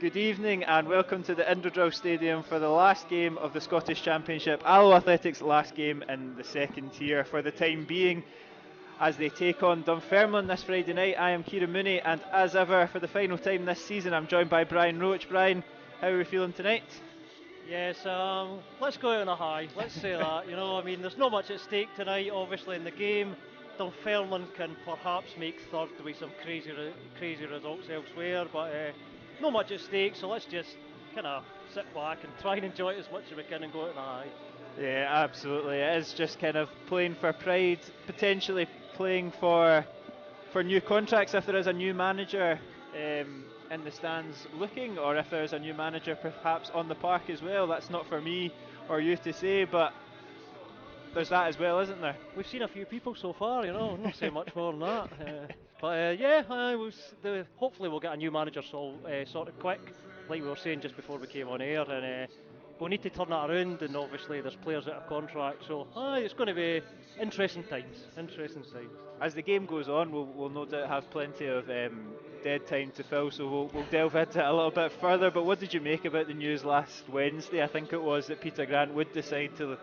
Good evening and welcome to the Indodraw Stadium for the last game of the Scottish Championship. Alloa Athletics' last game in the second tier for the time being as they take on Dunfermline this Friday night. I am Kieran Mooney, and as ever for the final time this season I'm joined by Brian Roach. Brian, how are we feeling tonight? Yes, let's go out on a high. Let's say that. There's not much at stake tonight, obviously, in the game. Dunfermline can perhaps make third with some crazy results elsewhere, but not much at stake, so let's just kind of sit back and try and enjoy it as much as we can and go out on a high. Yeah, absolutely. It is just kind of playing for pride, potentially playing for new contracts if there is a new manager in the stands looking, or if there's a new manager perhaps on the park as well. That's not for me or you to say, but there's that as well, isn't there? We've seen a few people so far, not saying much more than that. Hopefully we'll get a new manager sorted quick, like we were saying just before we came on air, and we'll need to turn that around, and obviously there's players out of contract, so it's going to be interesting times. As the game goes on, we'll no doubt have plenty of dead time to fill, so we'll delve into it a little bit further. But what did you make about the news last Wednesday, I think it was, that Peter Grant would decide to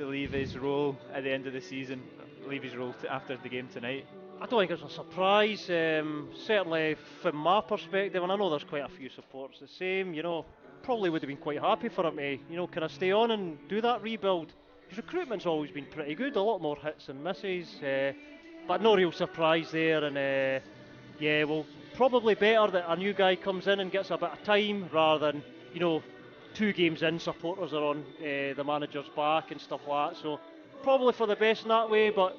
leave his role at the end of the season, after the game tonight? I don't think it's a surprise, certainly from my perspective, and I know there's quite a few supporters the same, probably would have been quite happy for him to, kind of stay on and do that rebuild. His recruitment's always been pretty good, a lot more hits and misses, but no real surprise there, and well, probably better that a new guy comes in and gets a bit of time rather than, 2 games in, supporters are on the manager's back and stuff like that, so probably for the best in that way, but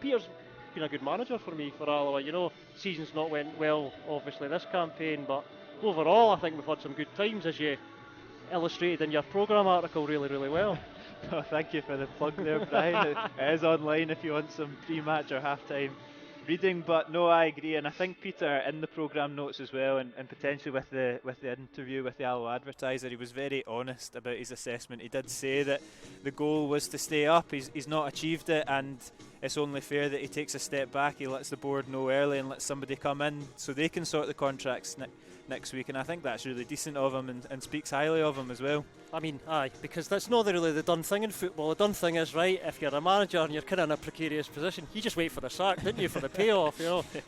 Peter's been a good manager for me for Alloa. Season's not went well, obviously, this campaign, but overall I think we've had some good times, as you illustrated in your programme article really well. Oh, thank you for the plug there, Brian. It is online if you want some pre-match or half-time reading. But no, I agree, and I think Peter in the programme notes as well, and potentially with the interview with the Alloa Advertiser, he was very honest about his assessment. He did say that the goal was to stay up. He's not achieved it, and it's only fair that he takes a step back. He lets the board know early and lets somebody come in so they can sort the contracts next week, and I think that's really decent of him and speaks highly of him as well. I mean, aye, because that's not really the done thing in football. The done thing is, right, if you're a manager and you're kind of in a precarious position, you just wait for the sack, didn't you, for the payoff,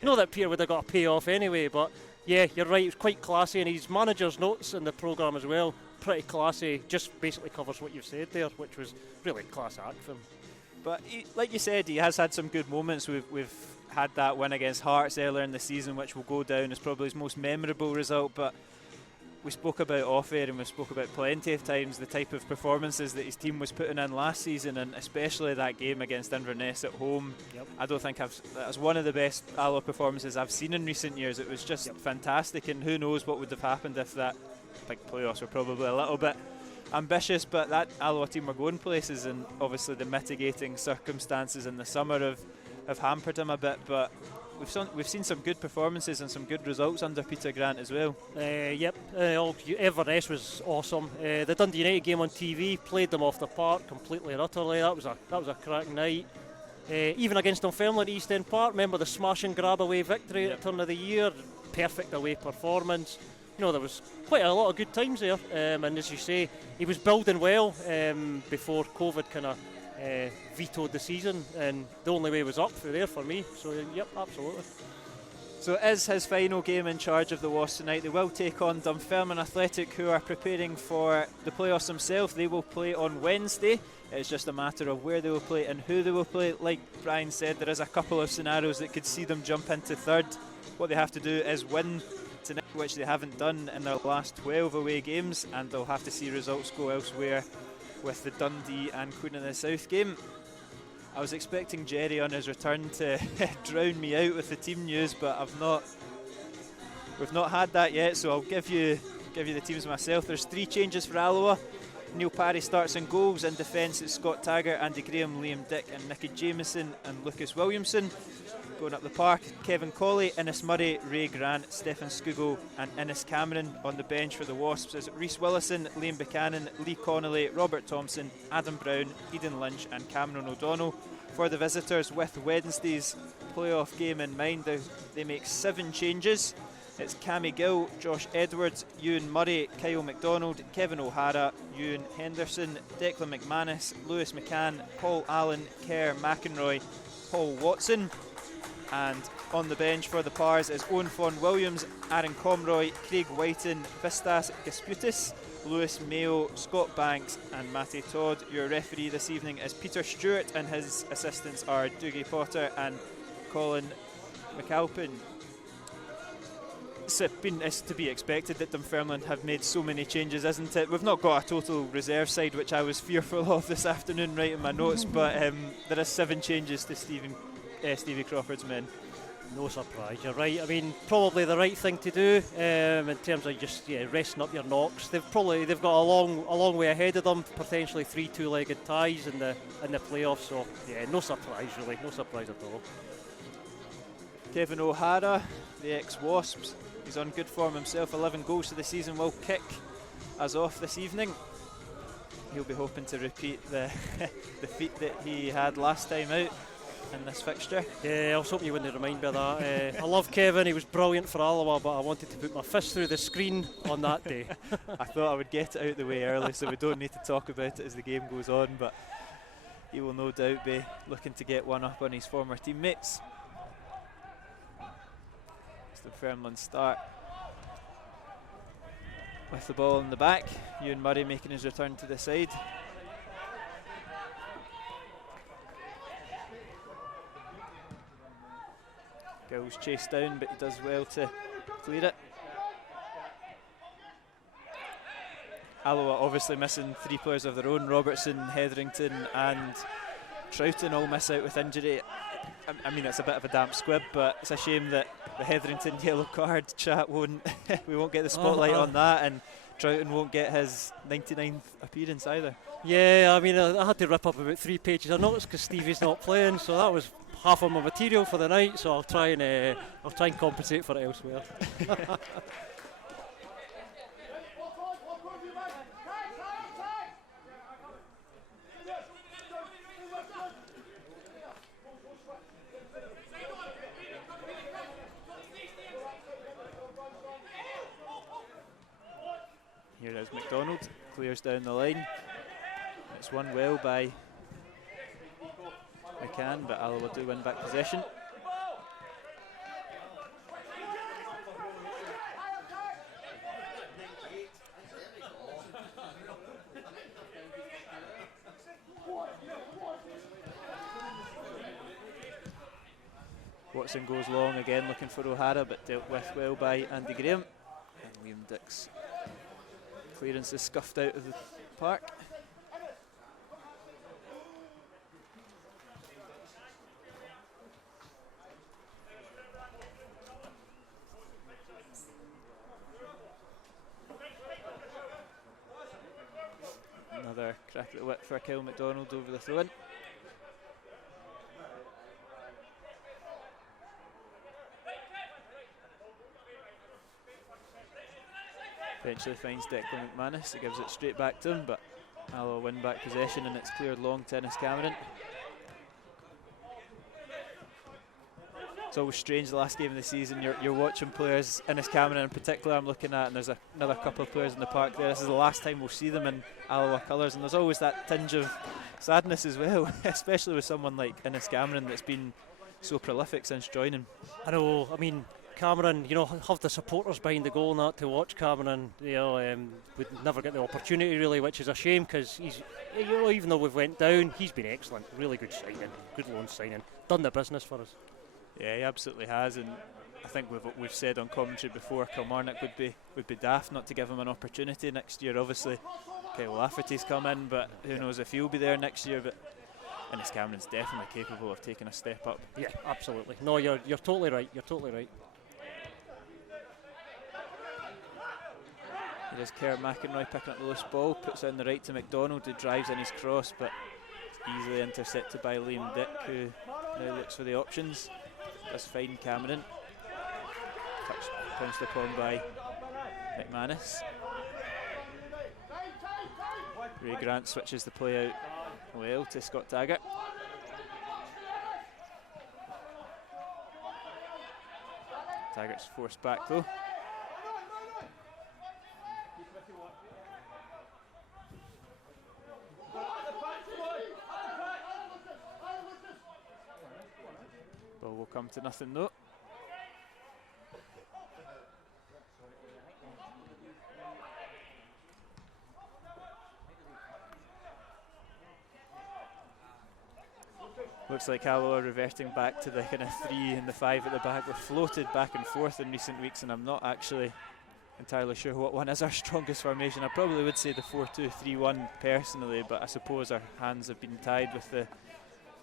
Not that Peter would have got a payoff anyway, but yeah, you're right, it's quite classy, and his manager's notes in the programme as well, pretty classy, just basically covers what you've said there, which was really class act for him. But like you said, he has had some good moments. We've had that win against Hearts earlier in the season, which will go down as probably his most memorable result, but we spoke about off-air and we spoke about plenty of times the type of performances that his team was putting in last season, and especially that game against Inverness at home. Yep. I don't think that was one of the best Alloa performances I've seen in recent years. It was just fantastic, and who knows what would have happened if that. I think playoffs were probably a little bit ambitious, but that Alloa team were going places, and obviously the mitigating circumstances in the summer have hampered him a bit, but we've seen some good performances and some good results under Peter Grant as well. Inverness was awesome. The Dundee United game on TV played them off the park completely and utterly. That was a cracking night. Even against Dunfermline at East End Park, remember the smash and grab away victory at the turn of the year, perfect away performance. There was quite a lot of good times there, and as you say, he was building well before COVID kind of vetoed the season, and the only way was up through there for me, so yep, absolutely. So it is his final game in charge of the Wasps tonight. They will take on Dunfermline Athletic, who are preparing for the playoffs themselves. They will play on Wednesday. It's just a matter of where they will play and who they will play. Like Brian said, there is a couple of scenarios that could see them jump into third. What they have to do is win tonight, which they haven't done in their last 12 away games, and they'll have to see results go elsewhere with the Dundee and Queen of the South game. I was expecting Jerry on his return to drown me out with the team news, but we've not had that yet, so I'll give you the teams myself. There's 3 changes for Alloa. Neil Parry starts in goals. In defence it's Scott Taggart, Andy Graham, Liam Dick and Nicky Jamieson and Lucas Williamson. Going up the park, Kevin Colley, Innes Murray, Ray Grant, Stephen Skugel and Innes Cameron. On the bench for the Wasps is Rhys Willison, Liam Buchanan, Lee Connolly, Robert Thompson, Adam Brown, Eden Lynch and Cameron O'Donnell. For the visitors, with Wednesday's playoff game in mind, they make 7 changes. It's Cammy Gill, Josh Edwards, Ewan Murray, Kyle McDonald, Kevin O'Hara, Ewan Henderson, Declan McManus, Lewis McCann, Paul Allen, Kerr McInroy, Paul Watson. And on the bench for the Pars is Owen Fawn Williams, Aaron Comroy, Craig Whiten, Vistas Gasputis, Lewis Mayo, Scott Banks and Matty Todd. Your referee this evening is Peter Stewart and his assistants are Dougie Potter and Colin McAlpin. It's to be expected that Dunfermline have made so many changes, isn't it? We've not got a total reserve side, which I was fearful of this afternoon writing my notes, but there are 7 changes to Stevie Crawford's men. No surprise, you're right. I mean, probably the right thing to do in terms of just resting up your knocks. They've got a long way ahead of them, potentially 3 two-legged ties in the playoffs. So no surprise really, no surprise at all. Kevin O'Hara, the ex-Wasps, he's on good form himself. 11 goals for the season, will kick us off this evening. He'll be hoping to repeat the feat that he had last time out in this fixture. Yeah, I was hoping you wouldn't remind me of that. I love Kevin, he was brilliant for Alloa, but I wanted to put my fist through the screen on that day. I thought I would get it out the way early so we don't need to talk about it as the game goes on, but he will no doubt be looking to get one up on his former teammates. Dunfermline start with the ball in the back. Ewan Murray making his return to the side. Gill's chased down, but he does well to clear it. Alloa obviously missing 3 players of their own. Robertson, Hetherington and Troughton all miss out with injury. I mean, it's a bit of a damp squib, but it's a shame that the Hetherington yellow card chat we won't get the spotlight on that, and Troughton won't get his 99th appearance either. Yeah, I mean, I had to rip up about 3 pages of notes because Stevie's not playing, so that was half of my material for the night. So I'll try and compensate for it elsewhere. Here is McDonald, clears down the line. It's won well by McCann, but Alloa do win back possession. Watson goes long again, looking for O'Hara, but dealt with well by Andy Graham. And Liam Dick's clearance is scuffed out of the park. Another crack at the whip for Kyle McDonald over the throw-in. Eventually finds Declan McManus, he gives it straight back to him, but Alloa win back possession and it's cleared long to Ennis Cameron. It's always strange the last game of the season, you're watching players, Ennis Cameron in particular I'm looking at, and there's another couple of players in the park there. This is the last time we'll see them in Alloa colours, and there's always that tinge of sadness as well, especially with someone like Ennis Cameron that's been so prolific since joining. I know, I mean, Cameron, have the supporters behind the goal and that to watch Cameron, would never get the opportunity really, which is a shame because he's, even though we've went down, he's been excellent, really good signing, good loan signing, done the business for us. Yeah, he absolutely has, and I think we've said on commentary before, Kilmarnock would be daft not to give him an opportunity next year. Obviously, Kyle Lafferty's come in, but who knows if he'll be there next year. But Ennis Cameron's definitely capable of taking a step up. Yeah, absolutely. No, you're totally right. You're totally right. Here's Kerr McInroy picking up the loose ball, puts it in the right to McDonald, who drives in his cross, but it's easily intercepted by Liam Dick, who now looks for the options. Does find Cameron. Pounced upon by McManus. Ray Grant switches the play out well to Scott Taggart. Taggart's forced back though. come to nothing though. Looks like Alloa reverting back to the kind of 3 and the 5 at the back. We've floated back and forth in recent weeks, and I'm not actually entirely sure what one is our strongest formation. I probably would say the 4-2-3-1 personally, but I suppose our hands have been tied with the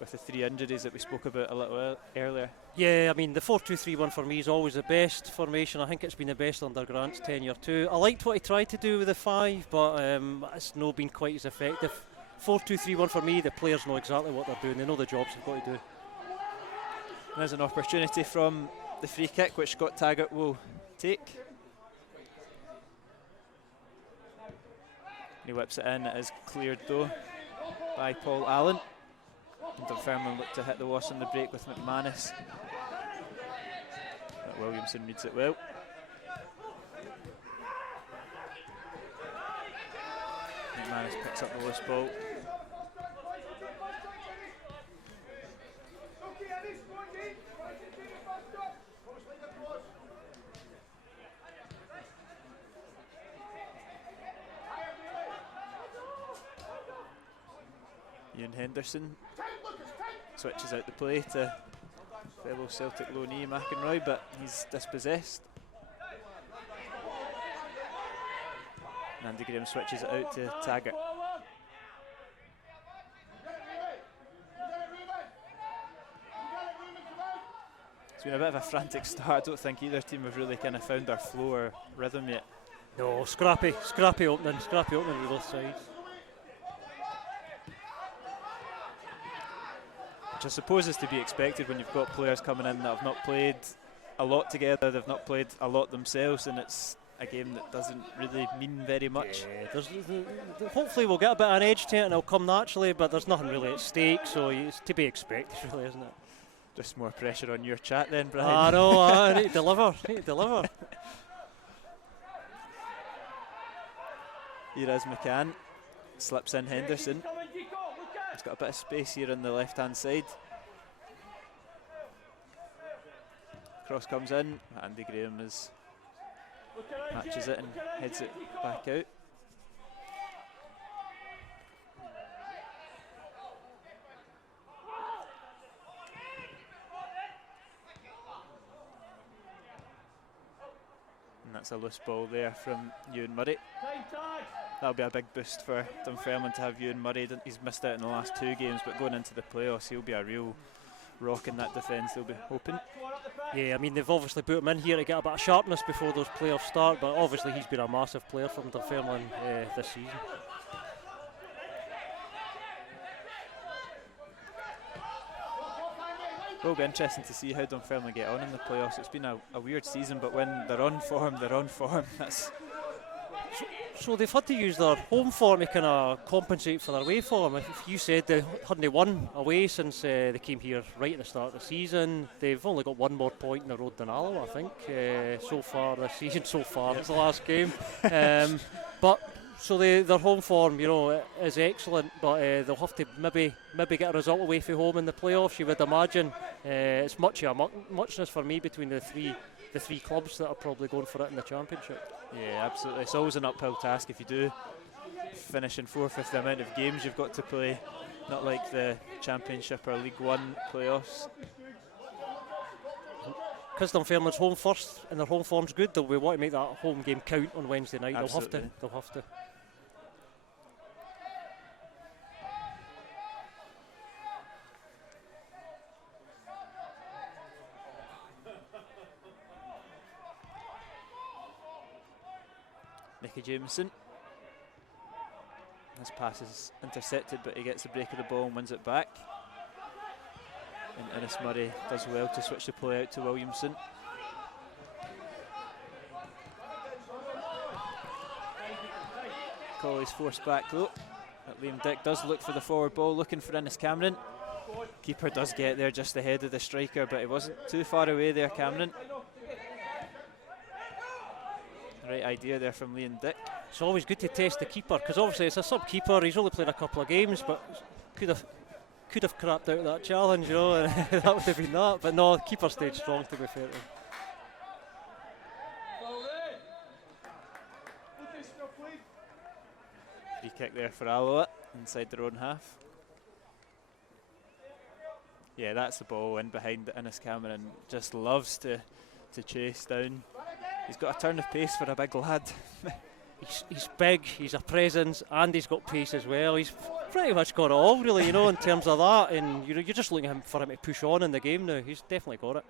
3 injuries that we spoke about a little earlier. Yeah, I mean the 4-2-3-1 for me is always the best formation. I think it's been the best under Grant's tenure too. I liked what he tried to do with the 5, but it's not been quite as effective. 4-2-3-1 for me, the players know exactly what they're doing. They know the jobs they've got to do. There's an opportunity from the free kick, which Scott Taggart will take. He whips it in. It is cleared though by Paul Allen. And Dunfermline look to hit the Wasps on the break with McManus. But Williamson reads it well. McManus picks up the loose ball. Ian Henderson switches out the play to fellow Celtic loanee McInroy, but he's dispossessed. And Andy Graham switches it out to Taggart. It's been a bit of a frantic start. I don't think either team have really kind of found their flow or rhythm yet. No, scrappy opening with both sides. Which I suppose is to be expected when you've got players coming in that have not played a lot together, they've not played a lot themselves, and it's a game that doesn't really mean very much. Yeah, hopefully we'll get a bit of an edge to it and it'll come naturally, but there's nothing really at stake, so it's to be expected really, isn't it? Just more pressure on your chat then, Brian. I know, I need to deliver. Here is McCann, slips in Henderson. He's got a bit of space here on the left hand side. Cross comes in, Andy Graham matches it and heads it back out. And that's a loose ball there from Ewan Murray. That'll be a big boost for Dunfermline to have Ewan Murray. He's missed out in the last 2 games, but going into the playoffs, he'll be a real rock in that defence, they'll be hoping. Yeah, I mean, they've obviously put him in here to get a bit of sharpness before those playoffs start, but obviously he's been a massive player for Dunfermline this season. It'll be interesting to see how Dunfermline get on in the playoffs. It's been a weird season, but when they're on form, they're on form. So they've had to use their home form to kind of compensate for their away form. If you said they hadn't won away since they came here right at the start of the season, they've only got 1 more point in the road than Alloa, I think, so far this season. It's the last game. But so their home form, is excellent, but they'll have to maybe get a result away from home in the playoffs. You would imagine it's much of a muchness for me between the three clubs that are probably going for it in the Championship. Yeah, absolutely. It's always an uphill task if you do finish in 4/5 the amount of games you've got to play, not like the Championship or League One playoffs. Because Dunfermline's home first and their home form's good, they'll be wanting to make that home game count on Wednesday night. Absolutely. They'll have to. Nicky Jameson. His pass is intercepted, but he gets the break of the ball and wins it back. And Innes Murray does well to switch the play out to Williamson. Colley's forced back though. Liam Dick does look for the forward ball, looking for Innes Cameron. Keeper does get there just ahead of the striker, but he wasn't too far away there, Cameron. Right idea there from Liam Dick. It's always good to test the keeper, because obviously it's a sub-keeper. He's only played a couple of games, but could could have crapped out that challenge, you know, and that would have been that. But no, keeper stayed strong, to be fair to him. Free kick there for Alloa inside their own half. Yeah, that's the ball in behind Innes Cameron. Just loves to chase down. He's got a turn of pace for a big lad. He's big, he's a presence, and he's got pace as well. He's pretty much got it all, really, you know, in terms of that. And you're just looking for him to push on in the game now. He's definitely got it.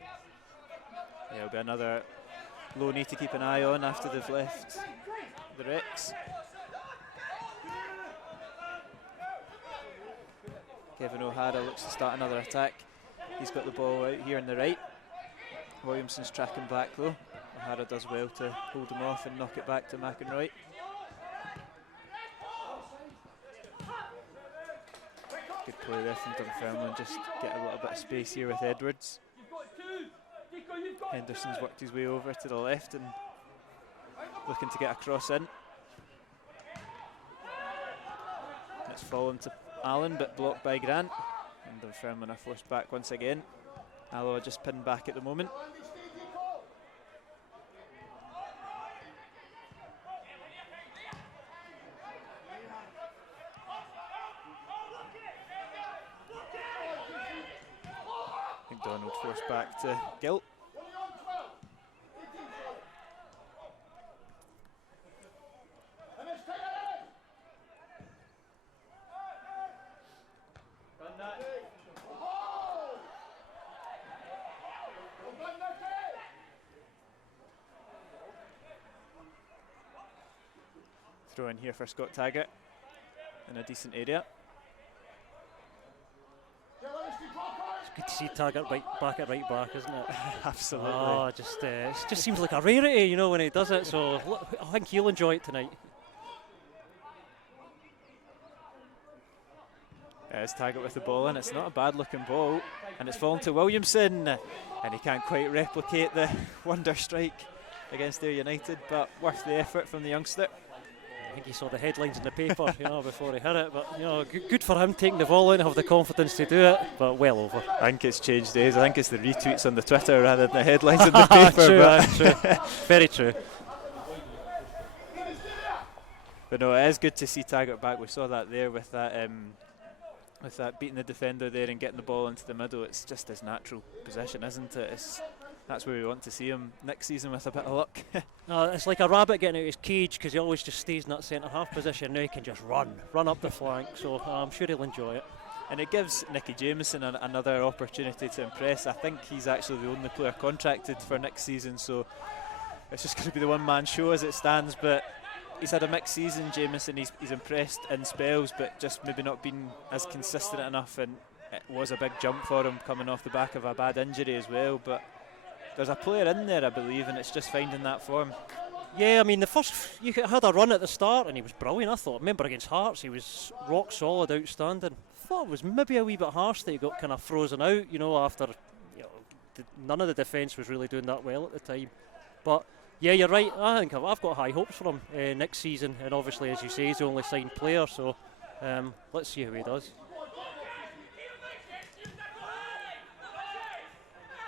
Yeah, it'll be another low knee to keep an eye on after they've left the Rex. Kevin O'Hara looks to start another attack. He's got the ball out here on the right. Williamson's tracking back though. O'Hara does well to hold him off and knock it back to McInroy. Good play there from Dunfermline, just get a little bit of space here with Edwards. Henderson's worked his way over to the left and looking to get a cross in. It's fallen to Allen, but blocked by Grant. And Dunfermline are forced back once again. Alloa just pinned back at the moment. McDonald forced back to Gilt. Throw in here for Scott Taggart in a decent area. It's good to see Taggart back at right back, isn't it? Absolutely. Oh, it just seems like a rarity, you know, when he does it. So I think he'll enjoy it tonight. It's Taggart with the ball in. It's not a bad looking ball, and it's fallen to Williamson, and he can't quite replicate the wonder strike against Ayr United, but worth the effort from the youngster. I think he saw the headlines in the paper, you know, before he hit it. But you know, good for him taking the ball in, have the confidence to do it. But well over. I think it's changed days. I think it's the retweets on the Twitter rather than the headlines in the paper. True, very true. But no, it is good to see Taggart back. We saw that there with that beating the defender there and getting the ball into the middle. It's just his natural position, isn't it? That's where we want to see him next season with a bit of luck. It's like a rabbit getting out of his cage because he always just stays in that centre half position. Now he can just run up the flank, so I'm sure he'll enjoy it. And it gives Nicky Jameson another opportunity to impress. I think he's actually the only player contracted for next season, so it's just going to be the one-man show as it stands. But he's had a mixed season, Jameson. He's impressed in spells, but just maybe not been as consistent enough, and it was a big jump for him coming off the back of a bad injury as well. But there's a player in there, I believe, and it's just finding that form. Yeah, I mean, you had a run at the start and he was brilliant, I thought. Remember against Hearts, he was rock solid, outstanding. Thought it was maybe a wee bit harsh that he got kind of frozen out, you know, after none of the defence was really doing that well at the time. But yeah, you're right. I think I've got high hopes for him next season, and obviously, as you say, he's the only signed player, so let's see how he does.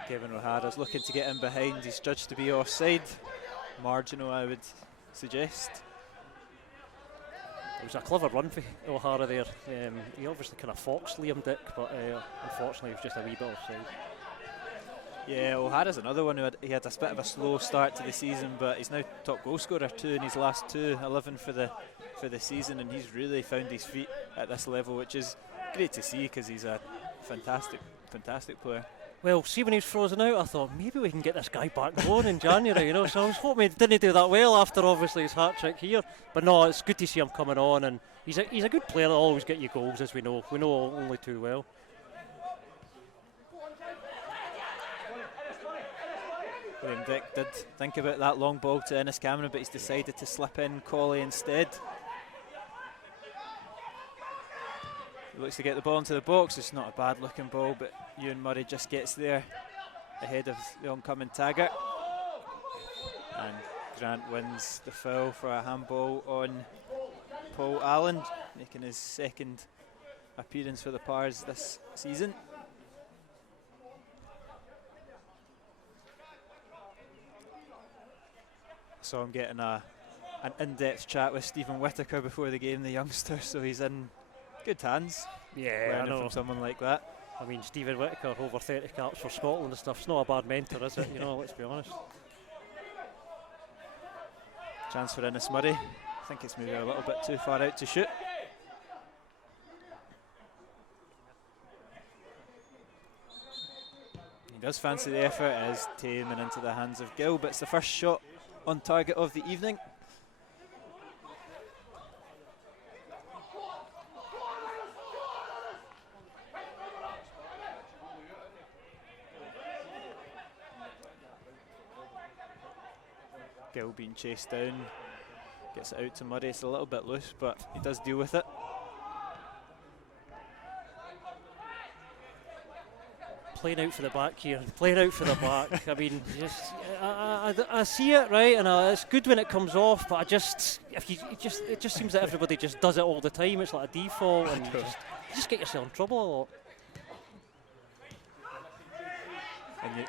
Kevin O'Hara's looking to get in behind. He's judged to be offside. Marginal, I would suggest. It was a clever run for O'Hara there. He obviously kind of foxed Liam Dick, but unfortunately, it was just a wee bit offside. Yeah, O'Hara's another one who he had a bit of a slow start to the season, but he's now top goal scorer too in his last 11 for the season, and he's really found his feet at this level, which is great to see because he's a fantastic player. Well, see, when he was frozen out, I thought maybe we can get this guy back going in January, you know. So I was hoping he didn't do that well after obviously his hat trick here. But no, it's good to see him coming on, and he's a good player. That'll always get you goals, as we know. We know only too well. William Dick did think about that long ball to Innes Cameron, but he's decided to slip in Colley instead. He looks to get the ball into the box. It's not a bad looking ball, but Ewan Murray just gets there ahead of the oncoming Taggart. And Grant wins the foul for a handball on Paul Allen, making his second appearance for the Pars this season. So I'm getting an in-depth chat with Stephen Whittaker before the game, the youngster, so he's in good hands. Yeah, learning from someone like that. I mean, Stephen Whittaker, over 30 caps for Scotland and stuff. It's not a bad mentor, is it? You know, let's be honest. Chance for Innes Murray. I think it's maybe a little bit too far out to shoot. He does fancy the effort. It is tame and into the hands of Gill, but it's the first shot on target of the evening. Gill being chased down, gets it out to Murray. It's a little bit loose, but he does deal with it. Playing out for the back here, playing out for the back. I mean, I see it, right, and it's good when it comes off, but it just seems that everybody just does it all the time. It's like a default, and you just get yourself in trouble a lot.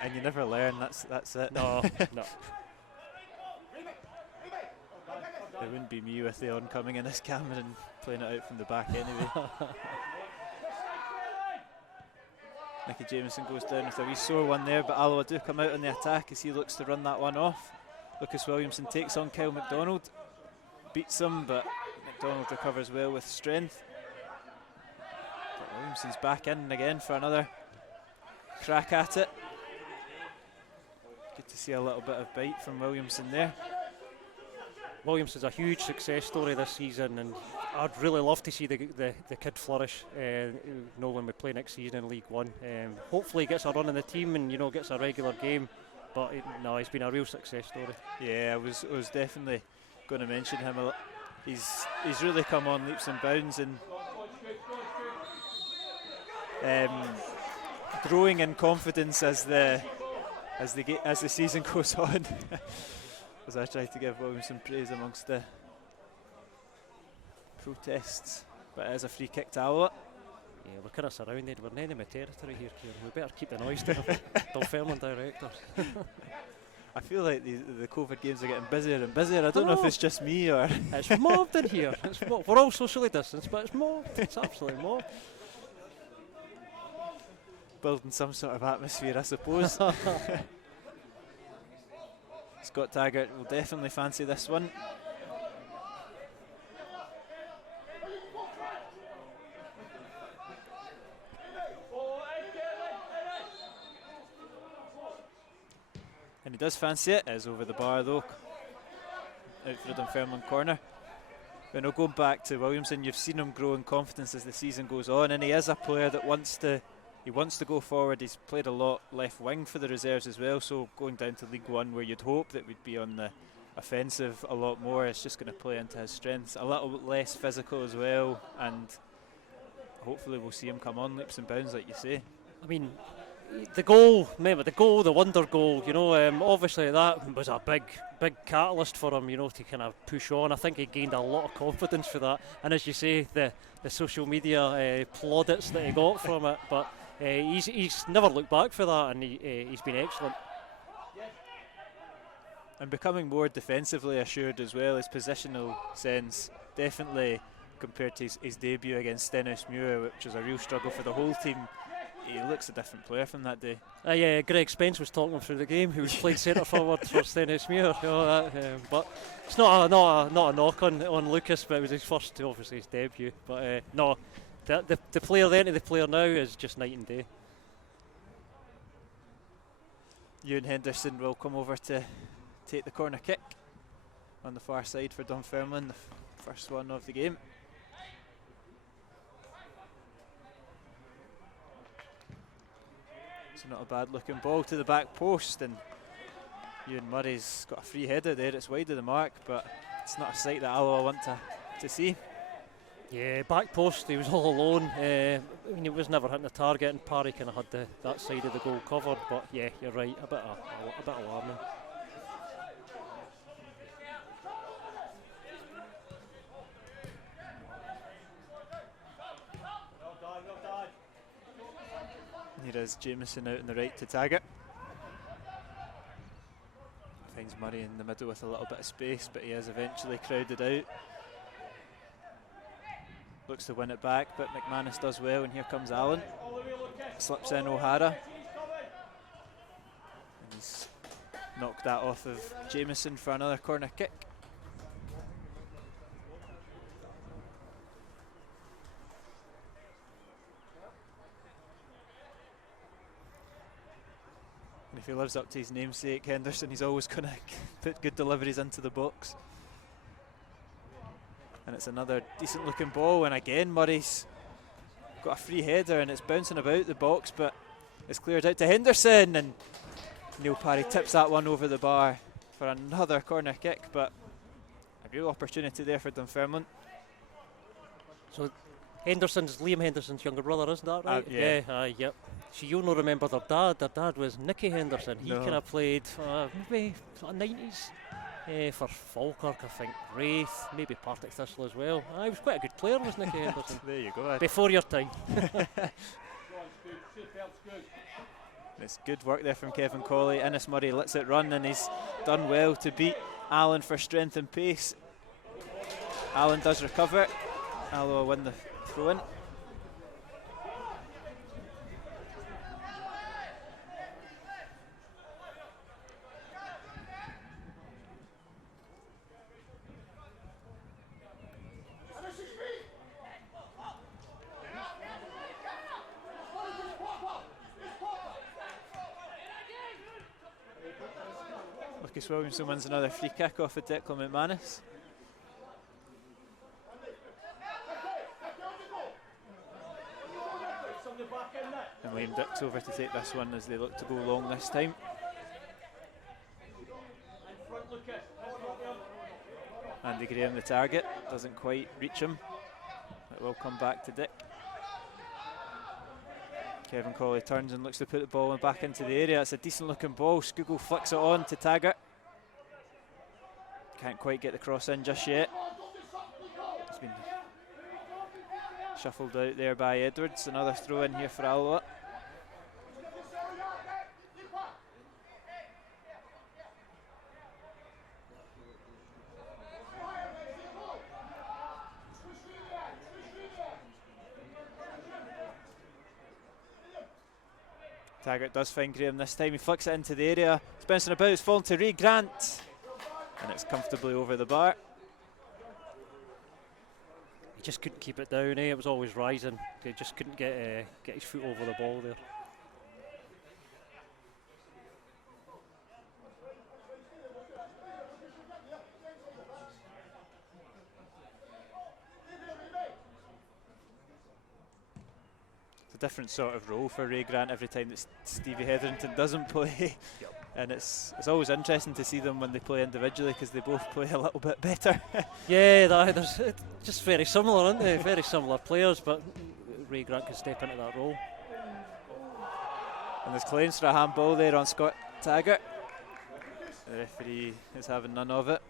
And you never learn. That's it. No, no. It wouldn't be me with the oncoming in this camera and playing it out from the back anyway. Nicky Jamieson goes down with a wee sore one there, but Alloa do come out on the attack as he looks to run that one off. Lucas Williamson takes on Kyle McDonald, beats him, but McDonald recovers well with strength. But Williamson's back in again for another crack at it. Good to see a little bit of bite from Williamson there. Williamson's a huge success story this season, and I'd really love to see the kid flourish. When we play next season in League One, hopefully he gets a run in the team and gets a regular game. But he's been a real success story. Yeah, I was definitely going to mention him. He's really come on leaps and bounds and growing in confidence as the season goes on. As I try to give Williamson praise amongst the protests, but it is a free kick to Alloa. Yeah, we're kind of surrounded. We're in enemy territory here, Kieran. We better keep the noise down. Dunfermline directors. I feel like the COVID games are getting busier and busier. I don't know if it's just me or... It's mobbed in here. We're all socially distanced, but it's mobbed. It's absolutely mobbed. Building some sort of atmosphere, I suppose. Scott Taggart will definitely fancy this one. And he does fancy it. It is over the bar though. Out for the Dunfermline corner. But no, going back to Williamson, you've seen him grow in confidence as the season goes on, and he is a player that wants to go forward. He's played a lot left wing for the reserves as well, so going down to League One where you'd hope that we'd be on the offensive a lot more, it's just going to play into his strengths. A little bit less physical as well, and hopefully we'll see him come on leaps and bounds like you say. I mean, the wonder goal, obviously that was a big catalyst for him, to kind of push on. I think he gained a lot of confidence for that, and as you say, the social media plaudits that he got from it, but he's never looked back for that, and he's been excellent. And becoming more defensively assured as well. His positional sense definitely, compared to his debut against Stenhousemuir, which was a real struggle for the whole team, he looks a different player from that day. Yeah, Greg Spence was talking through the game. He was playing centre forward for Stenhousemuir. But it's not a knock on Lucas, but it was his first, obviously his debut. But the player then to the player now is just night and day. Ewan Henderson will come over to take the corner kick on the far side for Dunfermline, the first one of the game. So not a bad looking ball to the back post, and Ewan Murray's got a free header there. It's wide of the mark, but it's not a sight that Alloa want to see. Yeah, back post, he was all alone. He was never hitting the target, and Parry kind of had that side of the goal covered. But yeah, you're right, a bit alarming. is Jameson out on the right to Taggart. Finds Murray in the middle with a little bit of space, but he is eventually crowded out. Looks to win it back, but McManus does well, and here comes Allen. Slips in O'Hara. And he's knocked that off of Jameson for another corner kick. And if he lives up to his namesake, Henderson, he's always going to put good deliveries into the box. And it's another decent looking ball, and again Murray's got a free header and it's bouncing about the box, but it's cleared out to Henderson, and Neil Parry tips that one over the bar for another corner kick, but a real opportunity there for Dunfermline. So Henderson's Liam Henderson's younger brother, isn't that right? Yeah. Yep. So you'll not remember their dad. Their dad was Nicky Henderson. He kind of played maybe sort of 90s for Falkirk, I think, Wraith, maybe Partick Thistle as well. He was quite a good player, was Nicky Henderson. There you go. Before your time. It's good work there from Kevin Colley. Innes Murray lets it run, and he's done well to beat Allen for strength and pace. Allen does recover. Alloa win the throw-in. Lucas Williamson wins another free kick off of Declan McManus. And Liam Dix over to take this one as they look to go long this time. Andy Graham, the target, doesn't quite reach him. It will come back to Dick. Kevin Colley turns and looks to put the ball back into the area. It's a decent looking ball. Skugel flicks it on to Taggart. Can't quite get the cross in just yet. It's been shuffled out there by Edwards. Another throw in here for Alloa. Taggart does find Graham this time. He flicks it into the area. It's bouncing about. It's fallen to Ray Grant. And it's comfortably over the bar. He just couldn't keep it down, It was always rising. He just couldn't get his foot over the ball there. A different sort of role for Ray Grant every time that Stevie Hetherington doesn't play. Yep. And it's always interesting to see them when they play individually, because they both play a little bit better. Yeah, there's just very similar, aren't they? Very similar players, but Ray Grant can step into that role. And there's claims for a handball there on Scott Taggart. The referee is having none of it.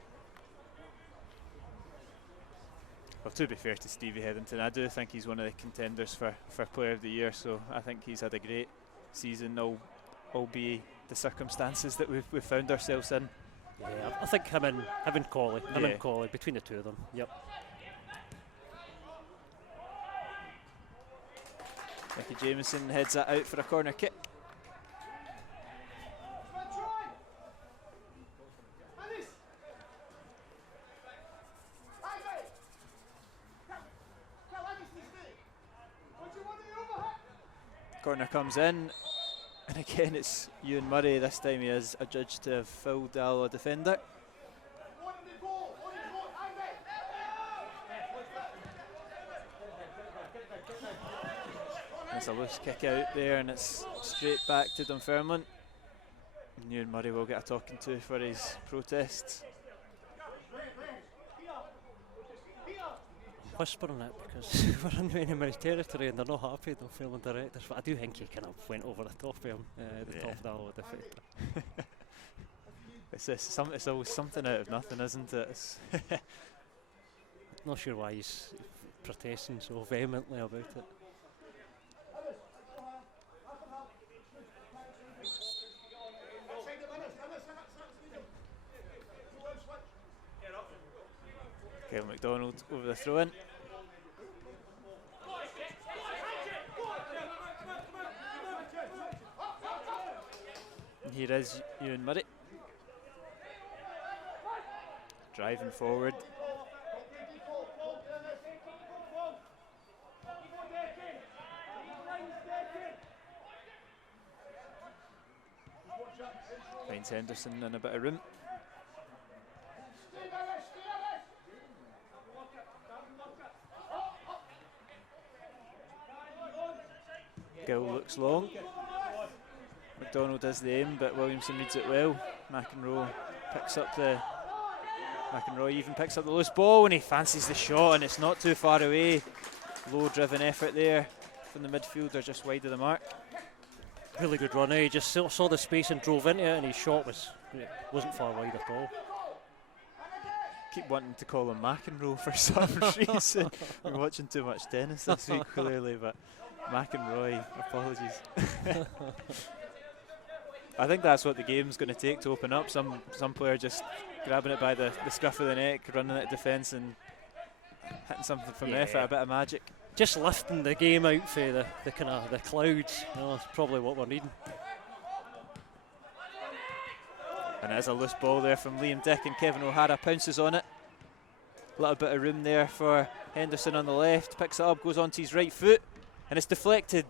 Well, to be fair to Stevie Hetherington, I do think he's one of the contenders for Player of the Year, so I think he's had a great season, albeit the circumstances that we've found ourselves in. Yeah, I think him and Colley, between the two of them. Yep. Mickey Jameson heads that out for a corner kick. Corner comes in, and again it's Ewan Murray. This time he is adjudged to have fouled the Alloa defender. There's a loose kick out there, and it's straight back to Dunfermline. And Ewan Murray will get a talking to for his protests. Whispering it because we're in enemy territory and they're not happy, they'll fail in directors, but I do think he kind of went over the top of him, top of the Alloa defender. It's always something out of nothing, isn't it? Not sure why he's protesting so vehemently about it. Kevin McDonald over the throw-in. And here is Ewan Murray. Driving forward. Finds Henderson in a bit of room. Gill looks long. McDonald does the aim, but Williamson reads it well. McEnroe even picks up the loose ball, and he fancies the shot, and it's not too far away. Low driven effort there from the midfielder, just wide of the mark. Really good run, eh? He just saw the space and drove into it, and his shot wasn't far wide at all. Keep wanting to call him McEnroe for some reason. We're watching too much tennis this week, clearly, but McEnroe, apologies. I think that's what the game's going to take to open up. Some player just grabbing it by the scruff of the neck, running at defence and hitting something from there for a bit of magic. Just lifting the game out for the kind of the clouds. That's probably what we're needing. And it is a loose ball there from Liam Dick, and Kevin O'Hara pounces on it. A little bit of room there for Henderson on the left. Picks it up, goes onto his right foot, and it's deflected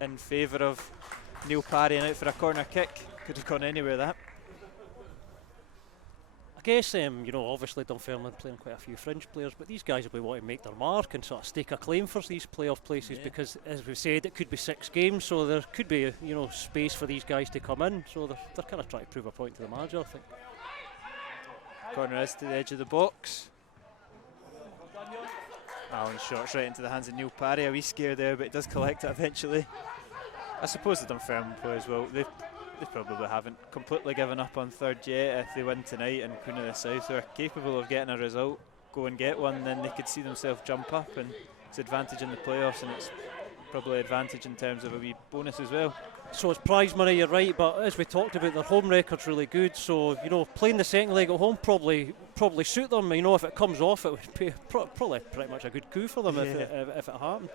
in favour of Neil Parry and out for a corner kick. Could have gone anywhere, that. I guess, obviously Dunfermline playing quite a few fringe players, but these guys will be wanting to make their mark and sort of stake a claim for these playoff places, because, as we said, it could be 6 games, so there could be, space for these guys to come in. So they're kind of trying to prove a point to the manager, I think. Corner is to the edge of the box. Allen shot right into the hands of Neil Parry. A wee scare there, but he does collect it eventually. I suppose the Dunfermline players will. They probably haven't completely given up on third yet. If they win tonight and Queen of the South are capable of getting a result, go and get one, then they could see themselves jump up, and it's advantage in the playoffs, and it's probably advantage in terms of a wee bonus as well. So it's prize money, you're right, but as we talked about, their home record's really good, so playing the second leg at home probably suit them. If it comes off, it would be probably pretty much a good coup for them if it happened.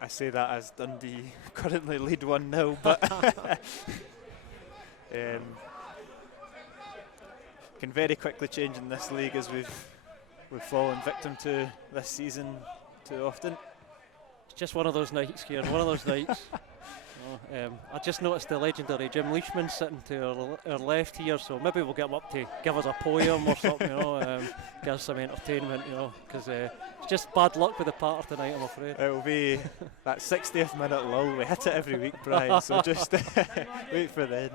I say that as Dundee currently lead 1-0, but can very quickly change in this league, as we've fallen victim to this season too often. It's just one of those nights, Kieran, one of those nights. I just noticed the legendary Jim Leishman sitting to our left here, so maybe we'll get him up to give us a poem or something, give us some entertainment, because it's just bad luck with the patter tonight, I'm afraid. It'll be that 60th minute lull. We hit it every week, Brian, so just wait for then.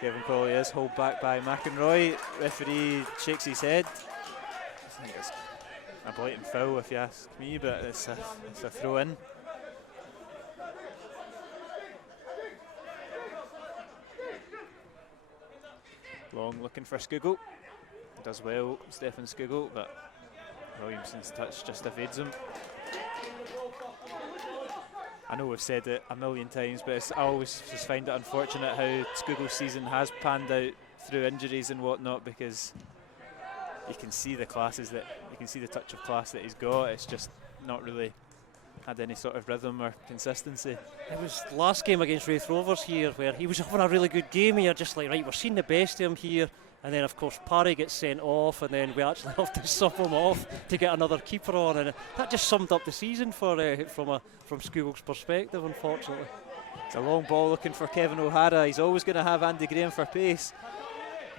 Kevin Colley is held back by McEnroe. Referee shakes his head. I think it's a blatant foul if you ask me, but it's a throw in. Long looking for Skugel. Does well, Stefan Skugel, but Williamson's touch just evades him. I know we've said it a million times, but I always just find it unfortunate how Skugel's season has panned out through injuries and whatnot, because you can see the touch of class that he's got. It's just not really had any sort of rhythm or consistency. It was the last game against Wraith Rovers here where he was having a really good game, and you're just like, right, we're seeing the best of him here, and then of course Parry gets sent off, and then we actually have to sub him off to get another keeper on, and that just summed up the season from Skugel's perspective, unfortunately. It's a long ball looking for Kevin O'Hara. He's always going to have Andy Graham for pace.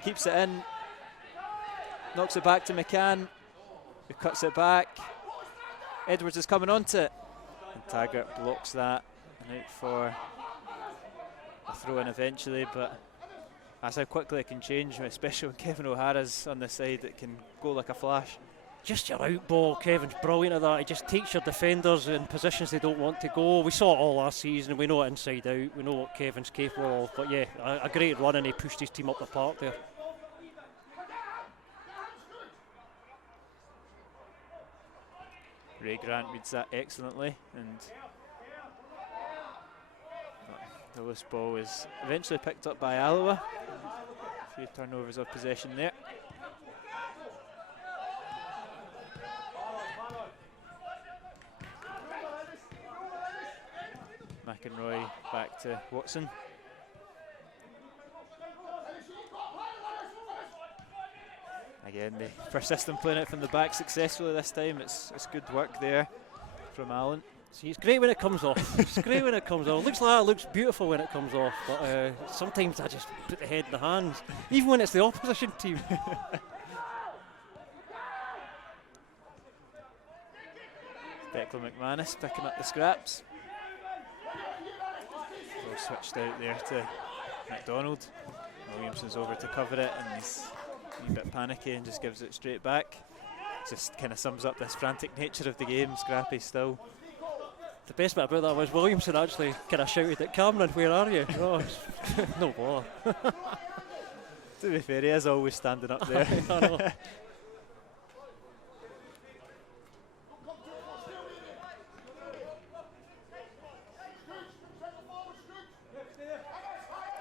Keeps it in. Knocks it back to McCann, who cuts it back. Edwards is coming onto it, and Taggart blocks that and out for a throw in eventually, but that's how quickly it can change, especially when Kevin O'Hara's on the side. It can go like a flash. Just your out ball, Kevin's brilliant at that. He just takes your defenders in positions they don't want to go. We saw it all last season, we know it inside out, we know what Kevin's capable of, but yeah, a great run, and he pushed his team up the park there. Ray Grant reads that excellently, and the loose ball is eventually picked up by Alloa. A few turnovers of possession there. McInroy back to Watson. Again, they persist in playing it from the back successfully this time. It's good work there from Allen. See, it's great when it comes off. It's great when it comes off. It looks like that, looks beautiful when it comes off, but sometimes I just put the head in the hands, even when it's the opposition team. Declan McManus picking up the scraps. Well switched out there to McDonald. Williamson's over to cover it, and he's a wee bit panicky and just gives it straight back. Just kind of sums up this frantic nature of the game. Scrappy still. The best bit about that was Williamson actually kind of shouted at Cameron, "Where are you?" Oh, no bother. To be fair, he is always standing up there. I know.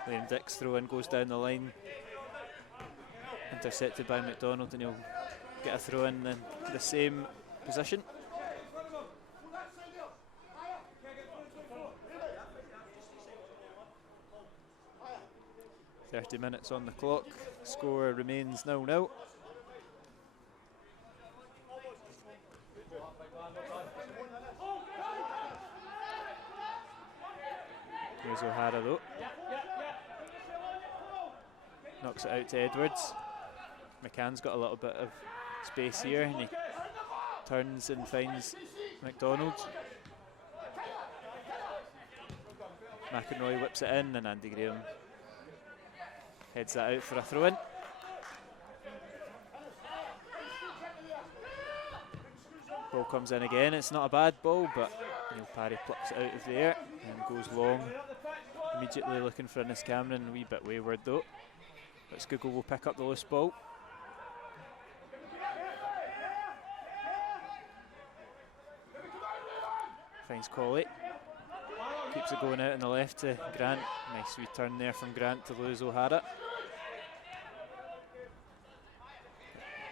Liam Dick's throw in goes down the line, intercepted by McDonald, and he'll get a throw in the same position. .30 minutes on the clock, score remains 0-0. Here's O'Hara though. Knocks it out to Edwards. McCann's got a little bit of space here, and he turns and finds McDonald. McInroy whips it in, and Andy Graham heads that out for a throw-in. Ball comes in again. It's not a bad ball, but Neil Parry plucks it out of the air and goes long. Immediately looking for Innes Cameron, a wee bit wayward though. But Scougall will pick up the loose ball. Finds Colley. Keeps it going out on the left to Grant. Nice wee turn there from Grant to lose O'Hara.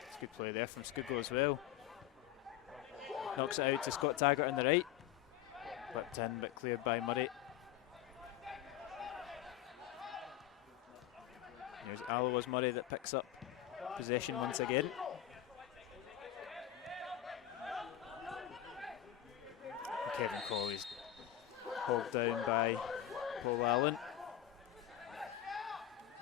It's good play there from Scougall as well. Knocks it out to Scott Taggart on the right. Whipped in but cleared by Murray. Here's Alloa's Murray that picks up possession once again. And Kevin Colley's hauled down by Paul Allen.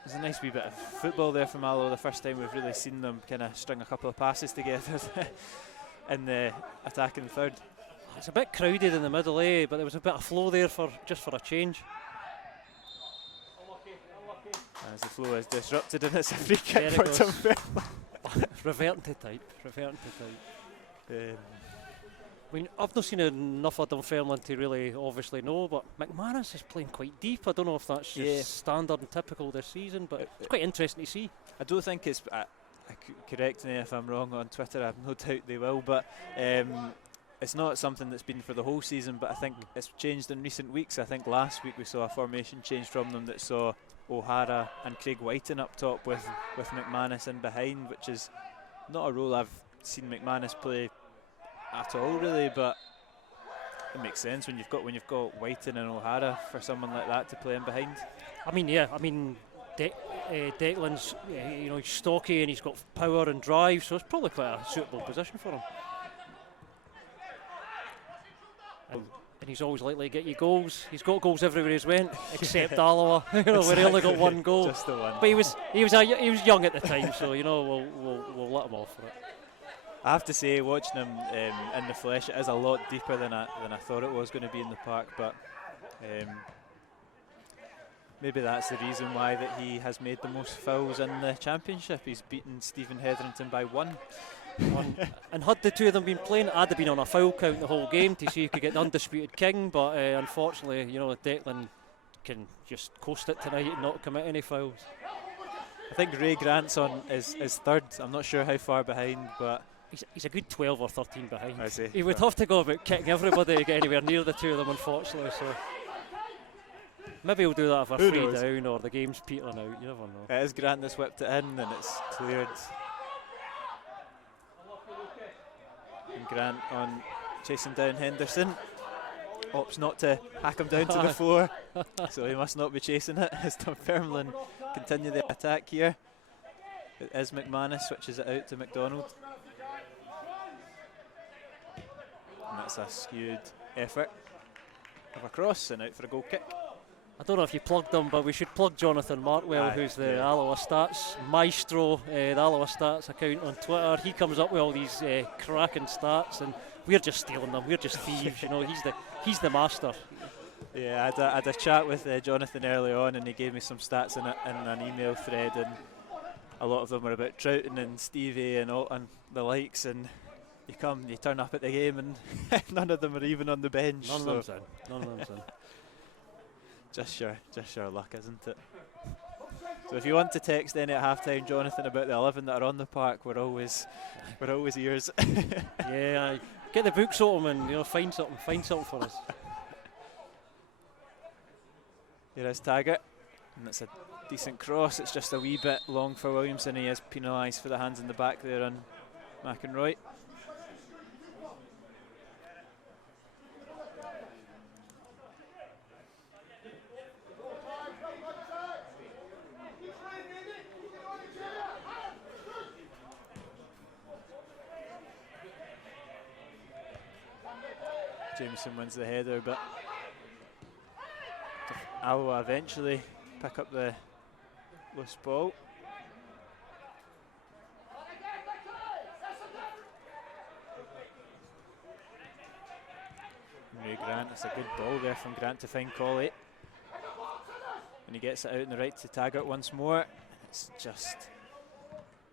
There's a nice wee bit of football there from Alloa. The first time we've really seen them kind of string a couple of passes together in the attacking third. It's a bit crowded in the middle, but there was a bit of flow there just for a change. As the flow is disrupted, and it's a free kick for Dunfermline. Reverting to type. I mean, I've not seen enough of Dunfermline to really obviously know, but McManus is playing quite deep. I don't know if that's just standard and typical this season, but it's quite interesting to see. I don't think it's, correct me if I'm wrong on Twitter, I have no doubt they will, but it's not something that's been for the whole season, but I think it's changed in recent weeks. I think last week we saw a formation change from them that saw O'Hara and Craig Whiten up top with McManus in behind, which is not a role I've seen McManus play at all really, but it makes sense when you've got Whiten and O'Hara for someone like that to play in behind. Declan's he's stocky and he's got power and drive, so it's probably quite a suitable position for him. And he's always likely to get you goals. He's got goals everywhere he's went, except Alloa, where he only got one goal. Just the one. But he was young at the time, so we'll let him off for it. I have to say, watching him in the flesh, it is a lot deeper than I thought it was going to be in the park. But maybe that's the reason why that he has made the most fouls in the Championship. He's beaten Stephen Hetherington by 1. And had the two of them been playing, I'd have been on a foul count the whole game to see who could get the undisputed king, but unfortunately, Declan can just coast it tonight and not commit any fouls. I think Ray Grant's on is third. I'm not sure how far behind, but He's a good 12 or 13 behind. I see. He would have to go about kicking everybody to get anywhere near the two of them, unfortunately. So maybe he'll do that if we're 3 down or the game's petering out. You never know. It is Grant that's whipped it in and it's cleared. And Grant on chasing down Henderson. Opts not to hack him down to the floor, so he must not be chasing it as Dunfermline continue the attack here. It is McManus, switches it out to McDonald. And that's a skewed effort of a cross and out for a goal kick. I don't know if you plugged him, but we should plug Jonathan Markwell, who's the Alloa Stats maestro, the Alloa Stats account on Twitter. He comes up with all these cracking stats, and we're just stealing them. We're just thieves, you know. He's the master. Yeah, I had a chat with Jonathan early on, and he gave me some stats in an email thread, and a lot of them were about Troughton and Stevie and the likes, and you turn up at the game, and none of them are even on the bench. None of them's in. Just your luck, isn't it? So if you want to text any at half-time, Jonathan, about the 11 that are on the park, we're always ears. Yeah, get the books open and find something for us. Here is Taggart, and it's a decent cross. It's just a wee bit long for Williamson. He is penalised for the hands in the back there on McEnroy. Jameson wins the header, but Alloa eventually pick up the loose ball. Grant, it's a good ball there from Grant to find Colley. And he gets it out in the right to Taggart once more. It's just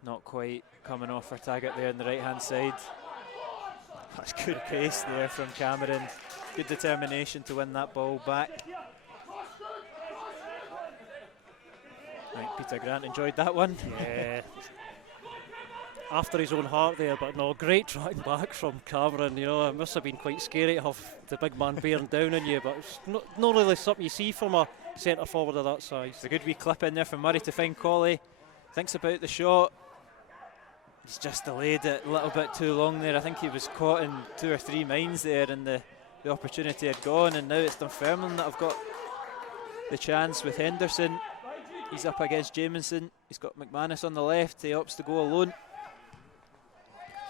not quite coming off for Taggart there on the right hand side. That's good pace there from Cameron. Good determination to win that ball back. I think Peter Grant enjoyed that one. Yeah. After his own heart there, but no, great trying back from Cameron. It must have been quite scary to have the big man bearing down on you, but it's not really something you see from a centre forward of that size. It's a good wee clip in there from Murray to find Colley. Thinks about the shot. He's just delayed it a little bit too long there. I think he was caught in 2 or 3 minds there, and the opportunity had gone, and now it's Dunfermline that have got the chance with Henderson. He's up against Jamieson. He's got McManus on the left. He opts to go alone.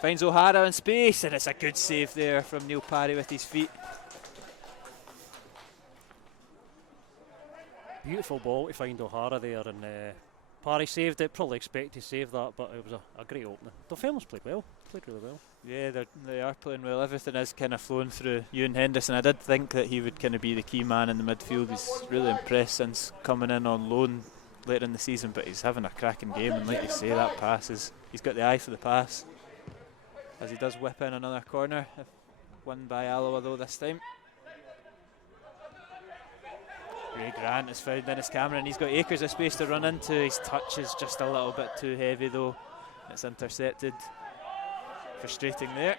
Finds O'Hara in space, and it's a good save there from Neil Parry with his feet. Beautiful ball to find O'Hara there, and Parry saved it. Probably expected to save that, but it was a great opening. Dunfermline's played really well. Yeah, they are playing well. Everything is kind of flowing through Ewan Henderson. I did think that he would kind of be the key man in the midfield. He's really impressed since coming in on loan later in the season, but he's having a cracking game, and like you say, that pass he's got the eye for the pass, as he does whip in another corner, won by Alloa though this time. Ray Grant is found in his Cameron. He's got acres of space to run into. His touch is just a little bit too heavy though. It's intercepted. Frustrating there.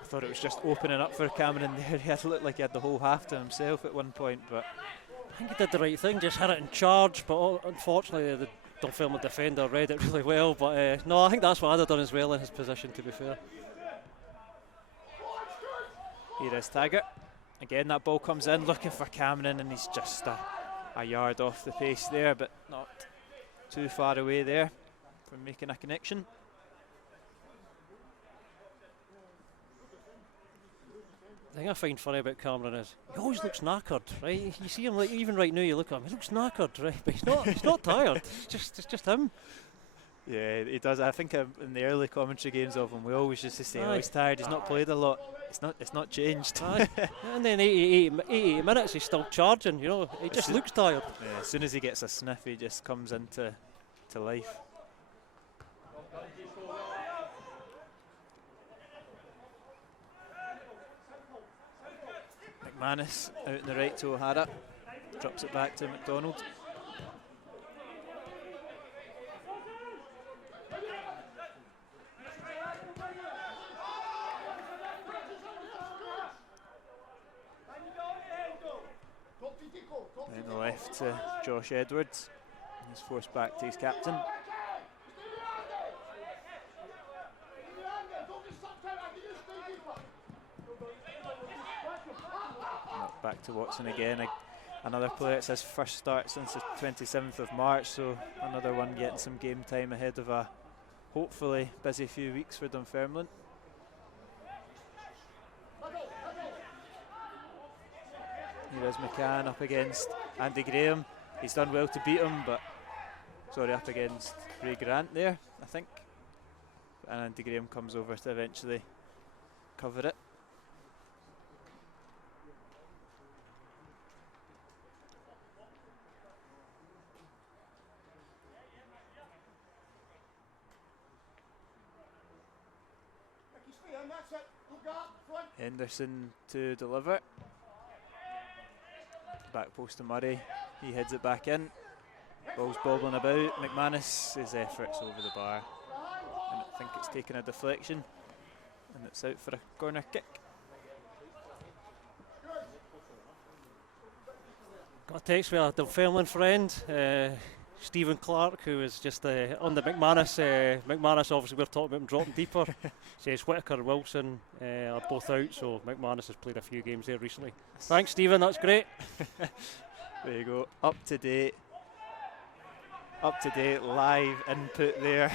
I thought it was just opening up for Cameron there. He had looked like he had the whole half to himself at one point, but I think he did the right thing, just hit it in charge, but unfortunately the Dunfermline defender read it really well. But no, I think that's what I'd have done as well in his position, to be fair. Here is Taggart. Again, that ball comes in looking for Cameron, and he's just a yard off the pace there, but not too far away there from making a connection. The thing I find funny about Cameron is he always looks knackered, right? You see him, like, even right now you look at him, he looks knackered, right? But he's not tired. It's just him. Yeah, he does. I think in the early commentary games of him, we always used to say, "Oh, he's tired. He's not played a lot." It's not changed. And then 88 minutes, he's still charging. He just looks tired. Yeah, as soon as he gets a sniff, he just comes into life. McManus out in the right to O'Hara. Drops it back to McDonald. Down the left to Josh Edwards. He's forced back to his captain. Back to Watson again. Another player. It's his first start since the 27th of March, so another one getting some game time ahead of a hopefully busy few weeks for Dunfermline. Here is McCann up against Andy Graham. He's done well to beat him, but up against Ray Grant there, I think. And Andy Graham comes over to eventually cover it. Henderson to deliver. Back post to Murray. He heads it back in. Ball's bobbling about. McManus' efforts over the bar. And I think it's taken a deflection. And it's out for a corner kick. Got a text from a Dunfermline friend, Stephen Clark, who is just on the McManus. McManus, obviously, we're talking about him dropping deeper. Says Whittaker and Wilson are both out, so McManus has played a few games there recently. Thanks, Stephen, that's great. There you go, up to date live input there.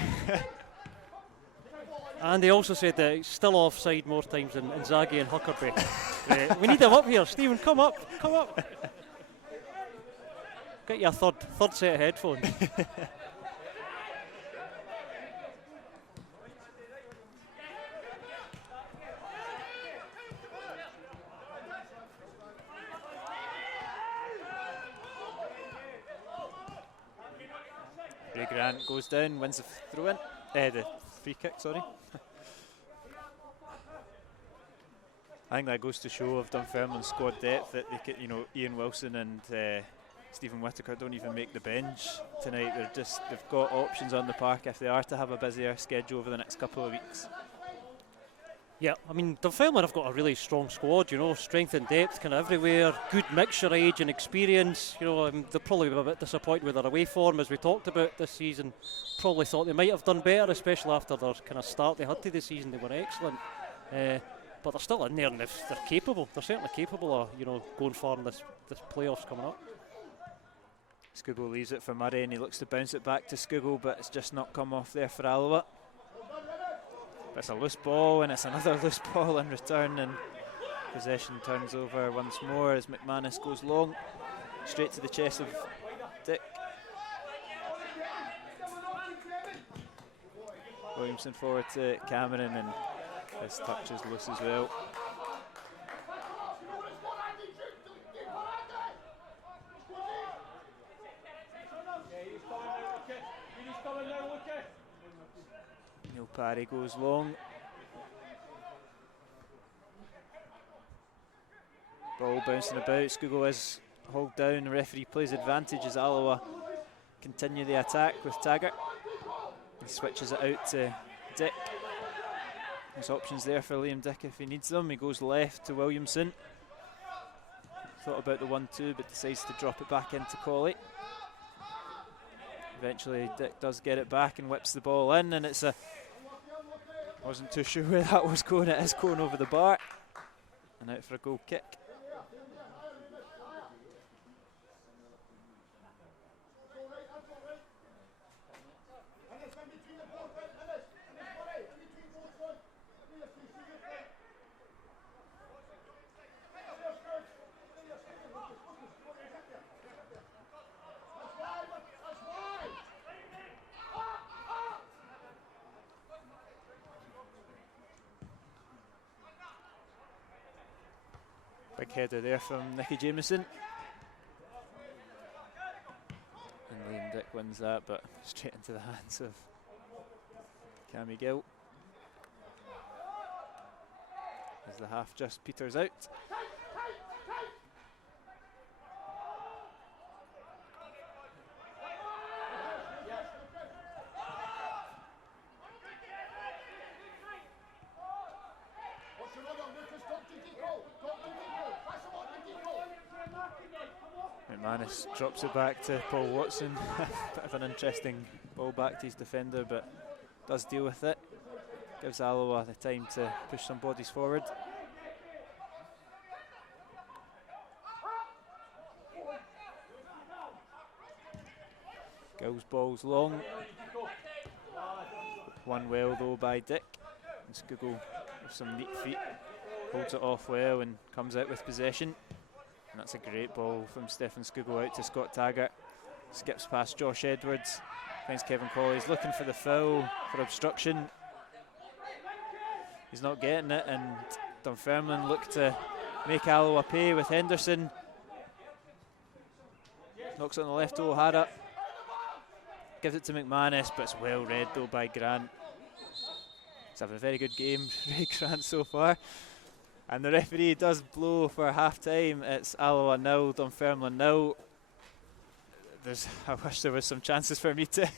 And they also said that he's still offside more times than Inzaghi and Huckerby. We need him up here. Stephen, come up. Get you a third set of headphones. Ray Grant goes down, wins the throw-in, the free kick, sorry. I think that goes to show of Dunfermline's squad depth that they could, Ian Wilson and Stephen Whittaker don't even make the bench tonight. They've got options on the park if they are to have a busier schedule over the next couple of weeks. Yeah, I mean, Dunfermline have got a really strong squad, strength and depth kind of everywhere, good mixture of age and experience. They'll probably be a bit disappointed with their away form, as we talked about this season. Probably thought they might have done better, especially after their kind of start they had to this season. They were excellent. But they're still in there, and they're capable. They're certainly capable of, going far in this playoffs coming up. Skugel leaves it for Murray, and he looks to bounce it back to Skugel, but it's just not come off there for Alloa. But it's a loose ball, and it's another loose ball in return, and possession turns over once more as McManus goes long, straight to the chest of Dick. Williamson forward to Cameron, and this touch is loose as well. Neil Parry goes long. Ball bouncing about. Skugel is hauled down. The referee plays advantage as Alloa continue the attack with Taggart. He switches it out to Dick. There's options there for Liam Dick if he needs them. He goes left to Williamson. Thought about the 1-2 but decides to drop it back into Colley. Eventually Dick does get it back and whips the ball in, and it's wasn't too sure where that was going. It is going over the bar and out for a goal kick. Big header there from Nicky Jameson. And Liam Dick wins that, but straight into the hands of Cammy Gill. As the half just peters out. McManus drops it back to Paul Watson. Bit of an interesting ball back to his defender, but does deal with it. Gives Alloa the time to push some bodies forward. Gill's ball's long. Won well though by Dick. And Skugel with some neat feet holds it off well and comes out with possession. And that's a great ball from Stefan Skugel out to Scott Taggart. Skips past Josh Edwards, finds Kevin Collins looking for the foul for obstruction. He's not getting it, and Dunfermline look to make Alloa pay with Henderson. Knocks it on the left to O'Hara. Gives it to McManus, but it's well read though by Grant. He's having a very good game, Ray Grant, so far. And the referee does blow for half time. It's Alloa 0, Dunfermline 0. I wish there was some chances for me to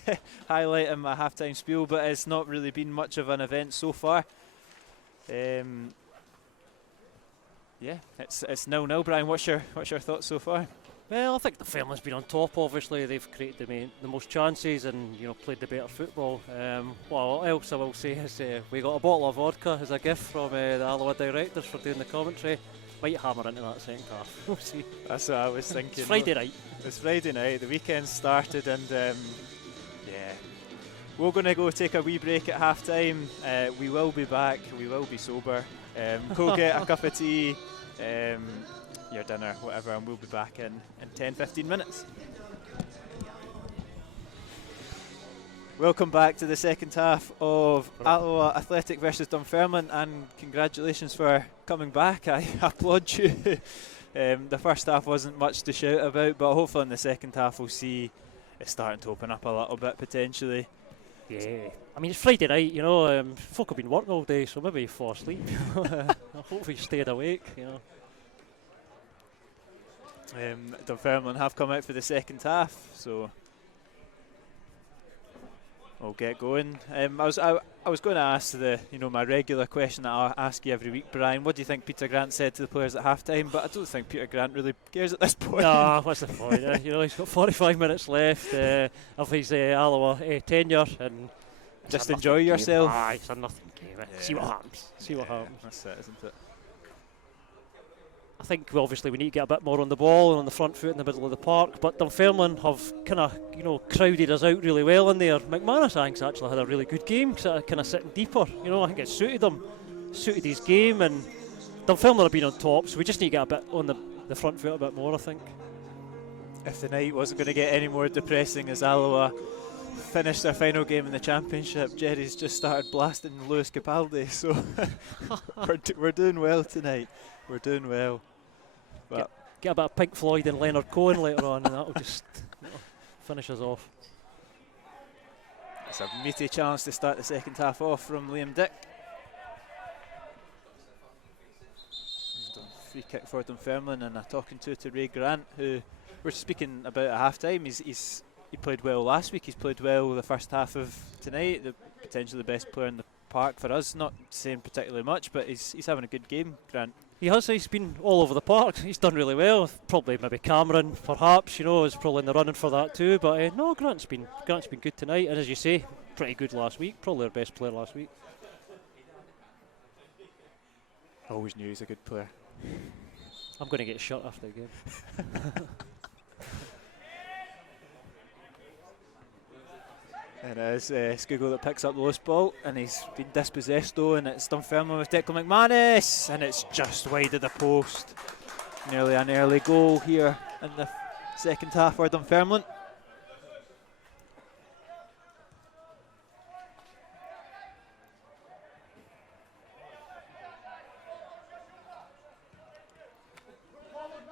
highlight in my half time spiel, but it's not really been much of an event so far. Yeah, it's 0-0. Brian, what's your thoughts so far? Well, I think Dunfermline's been on top. Obviously, they've created the most chances and played the better football. What else I will say is we got a bottle of vodka as a gift from the Alloa directors for doing the commentary. Might hammer into that second half. We'll see. That's what I was thinking. It's Friday night. It's Friday night. The weekend started, and yeah, we're going to go take a wee break at half time. We will be back. We will be sober. Go get a cup of tea. Your dinner, whatever, and we'll be back in 10-15 minutes. Welcome back to the second half of Alloa Athletic versus Dunfermline, and congratulations for coming back. I applaud you. The first half wasn't much to shout about, but hopefully in the second half we'll see it starting to open up a little bit potentially. Yeah, I mean it's Friday night, folk have been working all day, so maybe you fall asleep. Hopefully you stayed awake, Dunfermline have come out for the second half, so we'll get going. I was going to ask my regular question that I ask you every week, Brian. What do you think Peter Grant said to the players at half time? But I don't think Peter Grant really cares at this point. No, what's the point? He's got 45 minutes left of his Alloa tenure, and just enjoy yourself. It's a nothing game. Yeah. See what happens. That's it, isn't it? I think obviously we need to get a bit more on the ball and on the front foot in the middle of the park, but Dunfermline have kind of crowded us out really well in there. McManus, I think, actually had a really good game, kind of sitting deeper. I think it suited him, suited his game, and Dunfermline have been on top, so we just need to get a bit on the front foot a bit more, I think. If the night wasn't going to get any more depressing as Alloa finished their final game in the Championship, Jerry's just started blasting Lewis Capaldi, so we're doing well tonight. We're doing well. But get a bit of Pink Floyd and Leonard Cohen later on, and that'll just finish us off. It's a meaty chance to start the second half off from Liam Dick. Free kick for Dunfermline, and a talking to Ray Grant, who we're speaking about at half time. He played well last week. He's played well the first half of tonight. Potentially the best player in the park for us. Not saying particularly much, but he's having a good game, Grant. He has. He's been all over the park. He's done really well. Probably maybe Cameron, perhaps, is probably in the running for that too. But no, Grant's been good tonight. And as you say, pretty good last week. Probably our best player last week. Always knew he's a good player. I'm going to get shot after the game. And it's Skugel that picks up the loose ball, and he's been dispossessed though, and it's Dunfermline with Declan McManus, and it's just wide of the post. Nearly an early goal here in the second half for Dunfermline.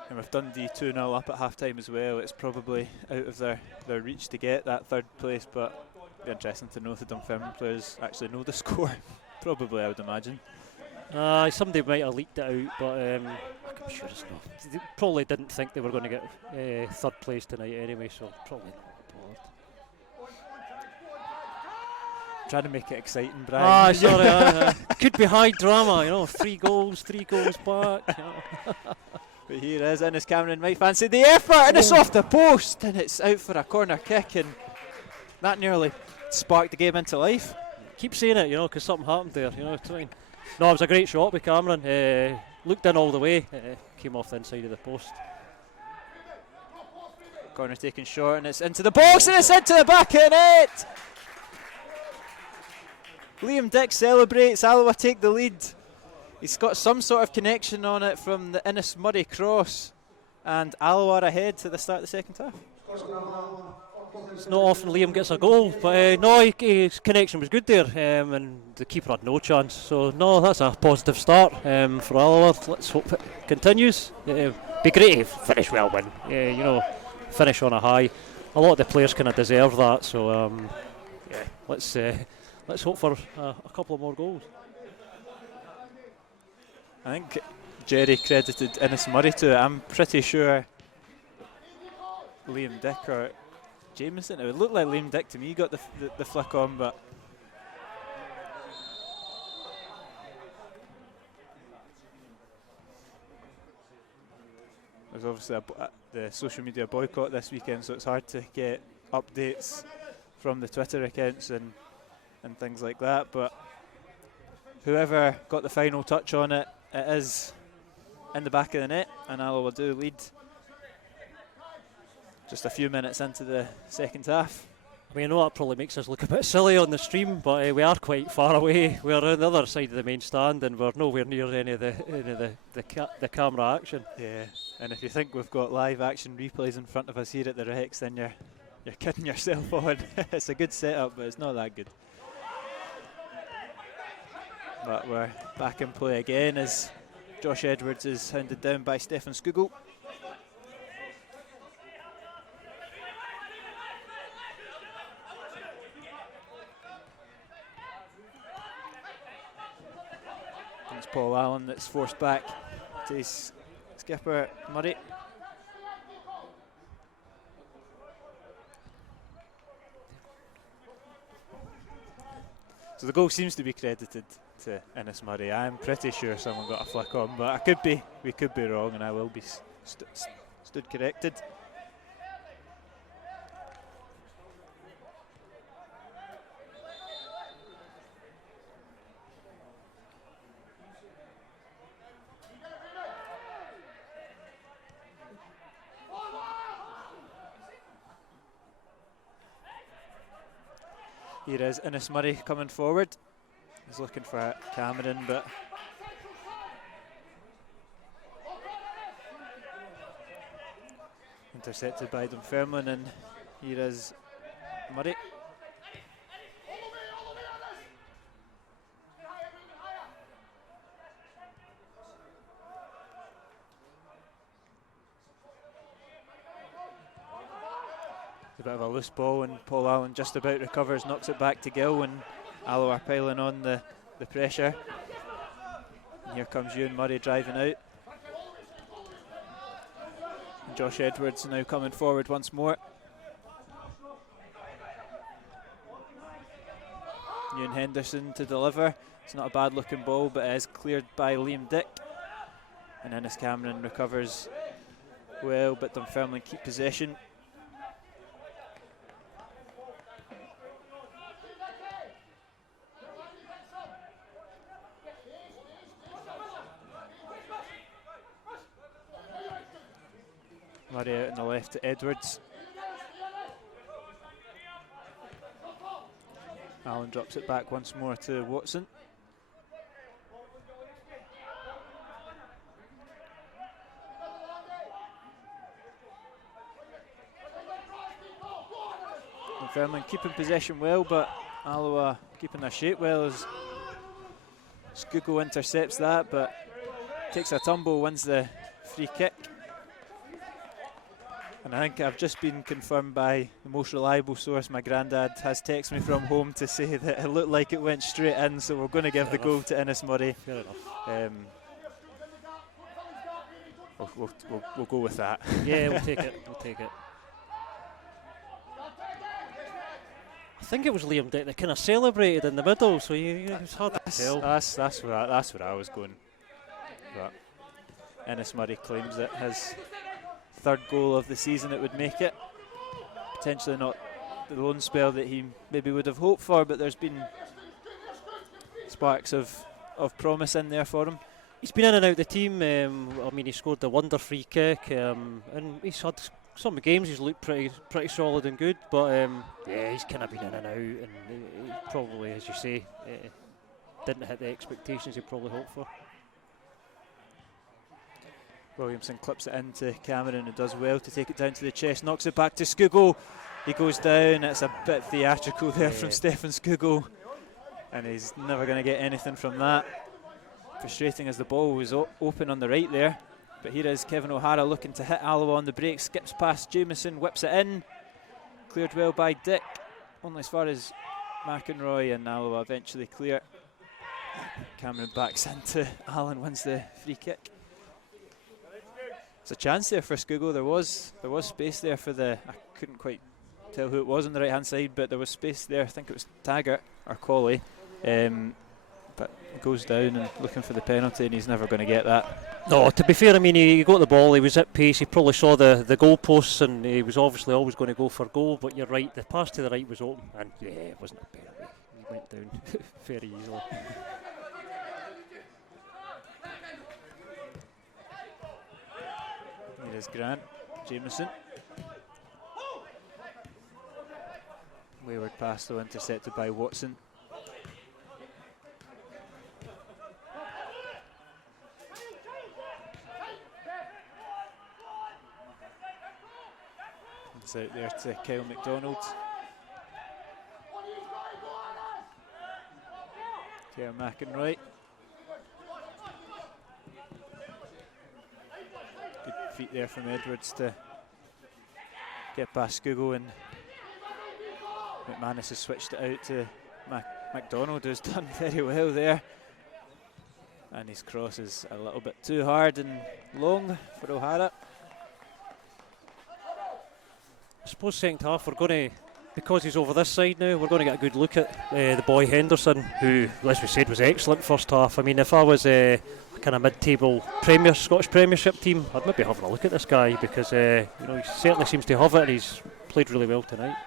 And with Dundee 2-0 up at half time as well, it's probably out of their reach to get that third place, but it'd be interesting to know if the Dunfermline players actually know the score. Probably, I would imagine. Somebody might have leaked it out, but I'm sure it's not. They probably didn't think they were going to get third place tonight anyway, so probably not bothered. trying to make it exciting, Brian. Ah, sorry. Could be high drama, you know, 3 goals back. You know. But here is Ennis Cameron, might fancy the effort, and it's off the post, and it's out for a corner kick, and that nearly sparked the game into life. Keep saying it, you know, because something happened there, you know. No, it was a great shot by Cameron. Looked in all the way, came off the inside of the post. Corner taken short, and it's into the box, and it's into the back of net. Liam Dick celebrates. Alloa take the lead. He's got some sort of connection on it from the Innes Murray cross, and Alloa are ahead to the start of the second half. It's not often Liam gets a goal, but no, his connection was good there, and the keeper had no chance. So no, that's a positive start for Alloa. Let's hope it continues. Be great if finish well, win. You know, finish on a high. A lot of the players kind of deserve that. So let's hope for a couple of more goals. I think Jerry credited Innes Murray to it. I'm pretty sure Liam Dick or Jameson, it would look like Liam Dick to me got the flick on, but there's obviously the social media boycott this weekend, so it's hard to get updates from the Twitter accounts and things like that, but whoever got the final touch on it, it is in the back of the net, and Alloa do lead just a few minutes into the second half. I mean, I know that probably makes us look a bit silly on the stream, but we are quite far away. We're on the other side of the main stand, and we're nowhere near any of the camera action. Yeah, and if you think we've got live action replays in front of us here at the Rex, then you're kidding yourself on. It's a good setup, but it's not that good. But we're back in play again as Josh Edwards is hounded down by Stefan Skugel. It's Paul Allen that's forced back to his skipper Murray. So the goal seems to be credited to Innes Murray. I'm pretty sure someone got a flick on, but we could be wrong, and I will be stood corrected. Here is Innes Murray coming forward. He's looking for Cameron, but intercepted by Dunfermline, and here is Murray. A bit of a loose ball, and Paul Allen just about recovers, knocks it back to Gill, and Alloa are piling on the pressure. And here comes Ewan Murray driving out. And Josh Edwards now coming forward once more. Ewan Henderson to deliver. It's not a bad looking ball, but it is cleared by Liam Dick. And Innes Cameron recovers well, but Dunfermline keep possession. Murray out on the left to Edwards. Allen drops it back once more to Watson. Dunfermline keeping possession well, but Alloa keeping their shape well as Skugel intercepts that, but takes a tumble, wins the free kick. And I think I've just been confirmed by the most reliable source. My granddad has texted me from home to say that it looked like it went straight in, so we're going to give the goal to Innes Murray. Fair enough. We'll go with that. Yeah, we'll take it. We'll take it. I think it was Liam Dick that kind of celebrated in the middle, so it was hard to tell. That's where I was going. But Ennis Murray claims that his third goal of the season, it would make it. Potentially not the loan spell that he maybe would have hoped for, but there's been sparks of promise in there for him. He's been in and out the team. I mean, he scored the wonder free kick, and he's had some games he's looked pretty solid and good. But yeah, he's kind of been in and out, and he probably, as you say, didn't hit the expectations he probably hoped for. Williamson clips it into Cameron, who does well to take it down to the chest, knocks it back to Skugel. He goes down. It's a bit theatrical there from Stefan Skugel, and he's never going to get anything from that. Frustrating as the ball was open on the right there. But here is Kevin O'Hara looking to hit Alloa on the break, skips past Jameson, whips it in. Cleared well by Dick, only as far as McEnroy, and Alloa eventually clear. Cameron backs into Allen, wins the free kick. It's a chance there for Skugel. There was space there for I couldn't quite tell who it was on the right hand side, but there was space there. I think it was Taggart or Colley, but goes down and looking for the penalty, and he's never going to get that. No, to be fair, I mean, he got the ball, he was at pace, he probably saw the goal posts, and he was obviously always going to go for goal. But you're right, the pass to the right was open, and yeah, it wasn't a penalty. He went down very easily. Here is Grant, Jameson. Wayward pass though, intercepted by Watson. It's out there to Kyle McDonald. Kyle McEnroy. Good feet there from Edwards to get past Skugel, and McManus has switched it out to McDonald, who's done very well there. And his cross is a little bit too hard and long for O'Hara. I suppose second half we're going to, because he's over this side now, we're going to get a good look at the boy Henderson, who, as we said, was excellent first half. I mean, if I was a kind of mid-table Scottish Premiership team, I'd maybe have a look at this guy, because he certainly seems to have it, and he's played really well tonight.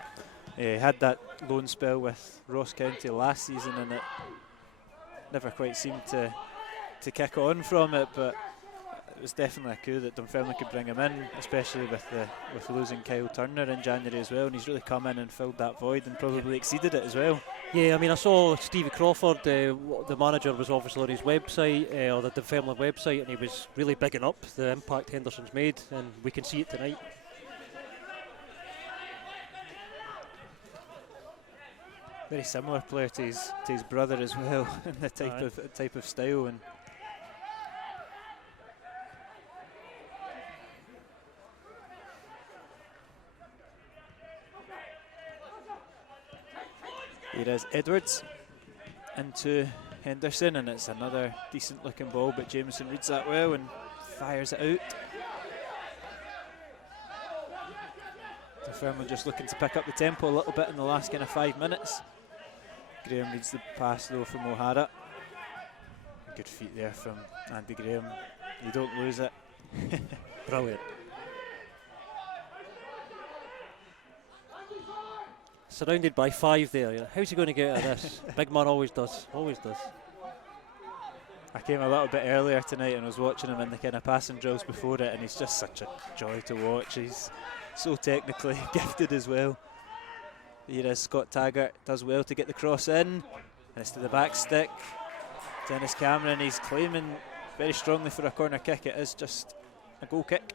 Yeah, he had that loan spell with Ross County last season, and it never quite seemed to kick on from it, but it was definitely a coup that Dunfermline could bring him in, especially with losing Kyle Turner in January as well, and he's really come in and filled that void and probably exceeded it as well. Yeah, I mean, I saw Stevie Crawford, the manager, was obviously on his website, or the Dunfermline website, and he was really bigging up the impact Henderson's made, and we can see it tonight. Very similar player to his brother as well, in the type of style. And here is Edwards into Henderson, and it's another decent looking ball, but Jameson reads that well and fires it out. Dunfermline just looking to pick up the tempo a little bit in the last kind of 5 minutes. Graham reads the pass though from O'Hara. Good feet there from Andy Graham. You don't lose it. Brilliant. Surrounded by 5 there. How's he going to get out of this? Big man always does. Always does. I came a little bit earlier tonight and was watching him in the kind of passing drills before it, and he's just such a joy to watch. He's so technically gifted as well. Here is Scott Taggart, does well to get the cross in, and it's to the back stick. Dennis Cameron, he's claiming very strongly for a corner kick. It is just a goal kick.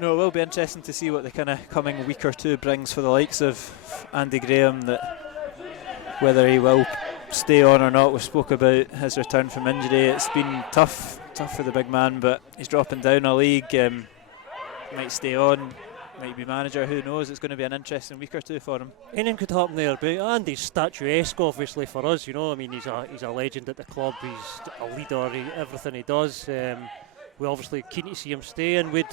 No, it will be interesting to see what the kind of coming week or two brings for the likes of Andy Graham, that whether he will stay on or not. We spoke about his return from injury. It's been tough for the big man, but he's dropping down a league. Might stay on, might be manager, who knows. It's going to be an interesting week or two for him. Anything could happen there, but Andy's statuesque obviously for us, you know. I mean, he's a legend at the club, he's a leader, everything he does. We're obviously keen to see him stay, and would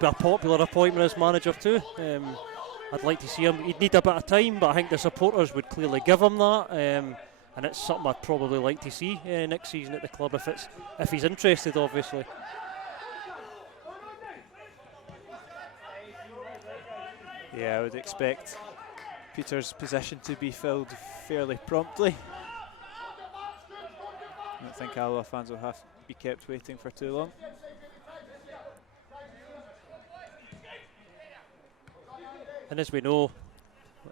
be a popular appointment as manager too. I'd like to see him. He'd need a bit of time, but I think the supporters would clearly give him that. And it's something I'd probably like to see next season at the club if he's interested, obviously. Yeah, I would expect Peter's position to be filled fairly promptly. I don't think Alloa fans will have to be kept waiting for too long. And as we know,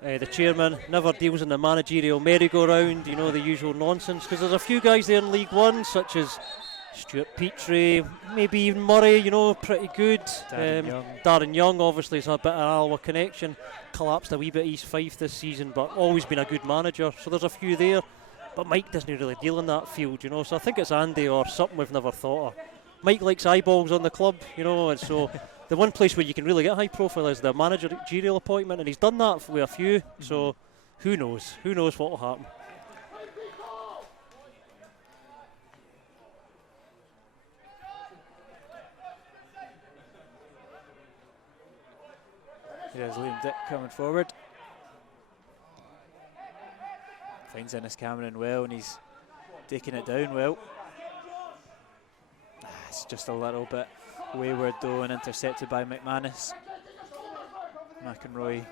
the chairman never deals in the managerial merry-go-round, you know, the usual nonsense, because there's a few guys there in League One, such as Stuart Petrie, maybe even Murray, you know, pretty good. Darren Young obviously has a bit of an Alloa connection, collapsed a wee bit East Fife this season, but always been a good manager, so there's a few there. But Mike doesn't really deal in that field, you know, so I think it's Andy or something we've never thought of. Mike likes eyeballs on the club, you know, and so the one place where you can really get high profile is the managerial appointment, and he's done that with a few, so who knows what will happen. Here's Liam Dick coming forward. Finds Innes Cameron well, and he's taking it down well. It's just a little bit wayward though, and intercepted by McManus. McInroy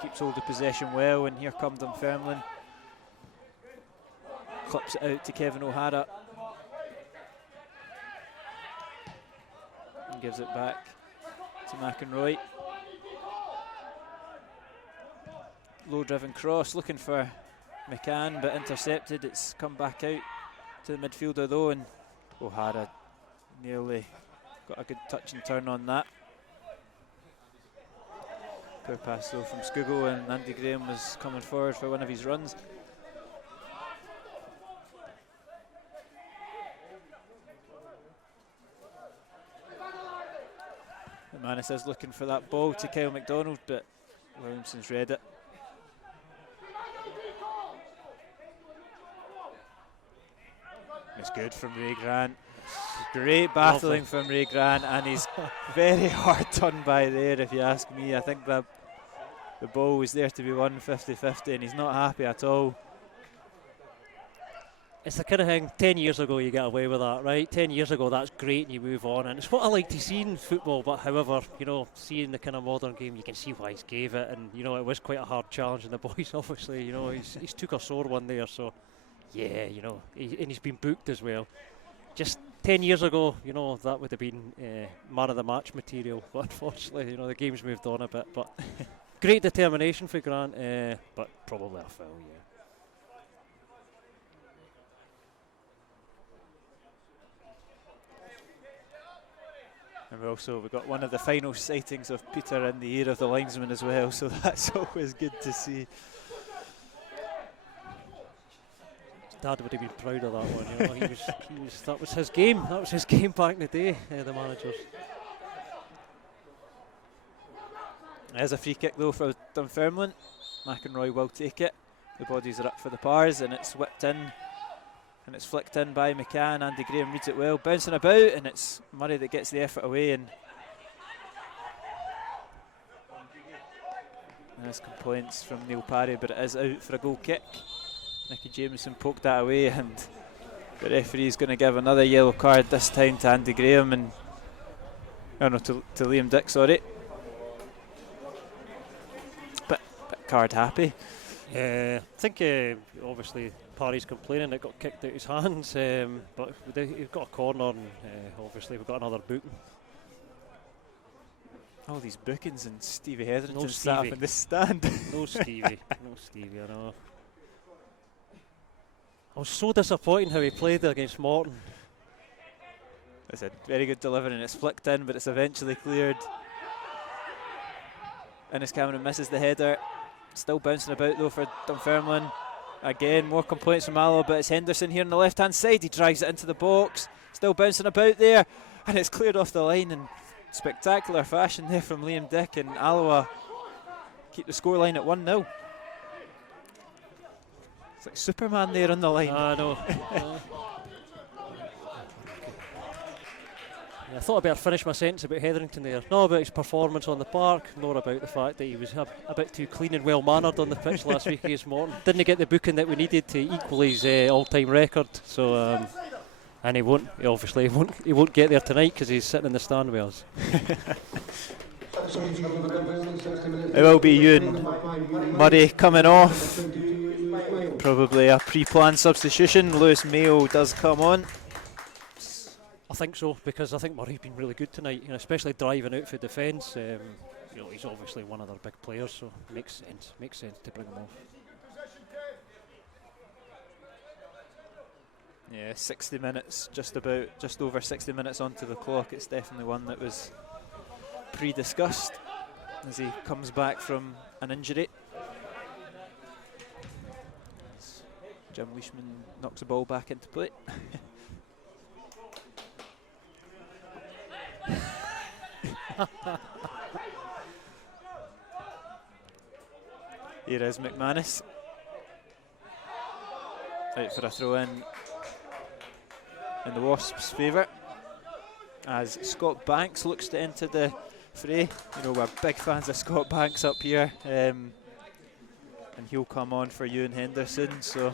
keeps hold of possession well, and here comes Dunfermline. Clips it out to Kevin O'Hara. And gives it back to McInroy. Low driven cross, looking for McCann, but intercepted. It's come back out to the midfielder though, and O'Hara nearly got a good touch and turn on that. Poor pass though from Skugel, and Andy Graham was coming forward for one of his runs. McManus is looking for that ball to Kyle McDonald, but Williamson's read it. It's good from Ray Grant. Great battling from Ray Grant, and he's very hard done by there, if you ask me. I think the ball was there to be won 50-50, and he's not happy at all. It's the kind of thing, 10 years ago you get away with that, right? 10 years ago that's great and you move on, and it's what I like to see in football, but however, you know, seeing the kind of modern game, you can see why he's gave it, and you know, it was quite a hard challenge, and the boys obviously, you know, he's took a sore one there, so yeah, you know, and he's been booked as well. Just 10 years ago, you know, that would have been man of the match material, but unfortunately, you know, the game's moved on a bit, but great determination for Grant, but probably a foul, yeah. And we've got one of the final sightings of Peter in the ear of the linesman as well, so that's always good to see. Dad would have been proud of that one, you know. That was his game. That was his game back in the day, the managers. There's a free kick though for Dunfermline. McInroy will take it. The bodies are up for the pars, and it's whipped in. And it's flicked in by McCann. Andy Graham reads it well, bouncing about, and it's Murray that gets the effort away. And there's complaints from Neil Parry, but it is out for a goal kick. Nicky Jameson poked that away, and the referee is going to give another yellow card, this time to Andy Graham, and to Liam Dick, sorry. But card happy. I think obviously Parry's complaining it got kicked out his hands, but he's got a corner, and obviously we've got another booking. All these bookings, and Stevie Hetherington No sat up Stevie. in the stand. No Stevie, I know. I was so disappointed how he played there against Morton. It's a very good delivery, and it's flicked in, but it's eventually cleared. Innes Cameron misses the header. Still bouncing about though for Dunfermline. Again, more complaints from Alloa, but it's Henderson here on the left hand side. He drives it into the box. Still bouncing about there, and it's cleared off the line in spectacular fashion there from Liam Dick, and Alloa keep the scoreline at 1-0. It's like Superman there on the line. I know. I thought I'd better finish my sentence about Hetherington there. Not about his performance on the park, more about the fact that he was a bit too clean and well-mannered on the pitch last week against Morton. Didn't get the booking that we needed to equal his all-time record, so and he won't get there tonight because he's sitting in the stand with us. It will be Ewan Murray coming off. Probably a pre-planned substitution. Lewis Mayo does come on. I think so, because I think Murray's been really good tonight, especially driving out for defence. He's obviously one of their big players, so it makes sense to bring him off. Yeah, 60 minutes, just over 60 minutes onto the clock. It's definitely one that was pre-discussed as he comes back from an injury. Jim Leishman knocks the ball back into play. Here is McManus. Out for a throw in the Wasps' favour as Scott Banks looks to enter the fray. We're big fans of Scott Banks up here, and he'll come on for Ewan Henderson. So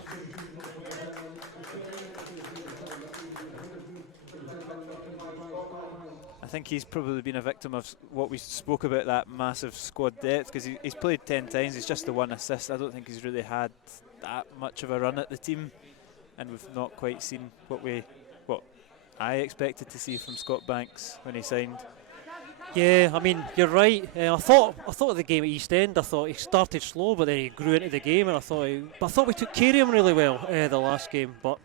I think he's probably been a victim of what we spoke about, that massive squad depth, because he's played 10 times, he's just the one assist. I don't think he's really had that much of a run at the team, and we've not quite seen what I expected to see from Scott Banks when he signed. Yeah, I mean, you're right. I thought of the game at East End. I thought he started slow, but then he grew into the game, and I thought we took care of him really well the last game. But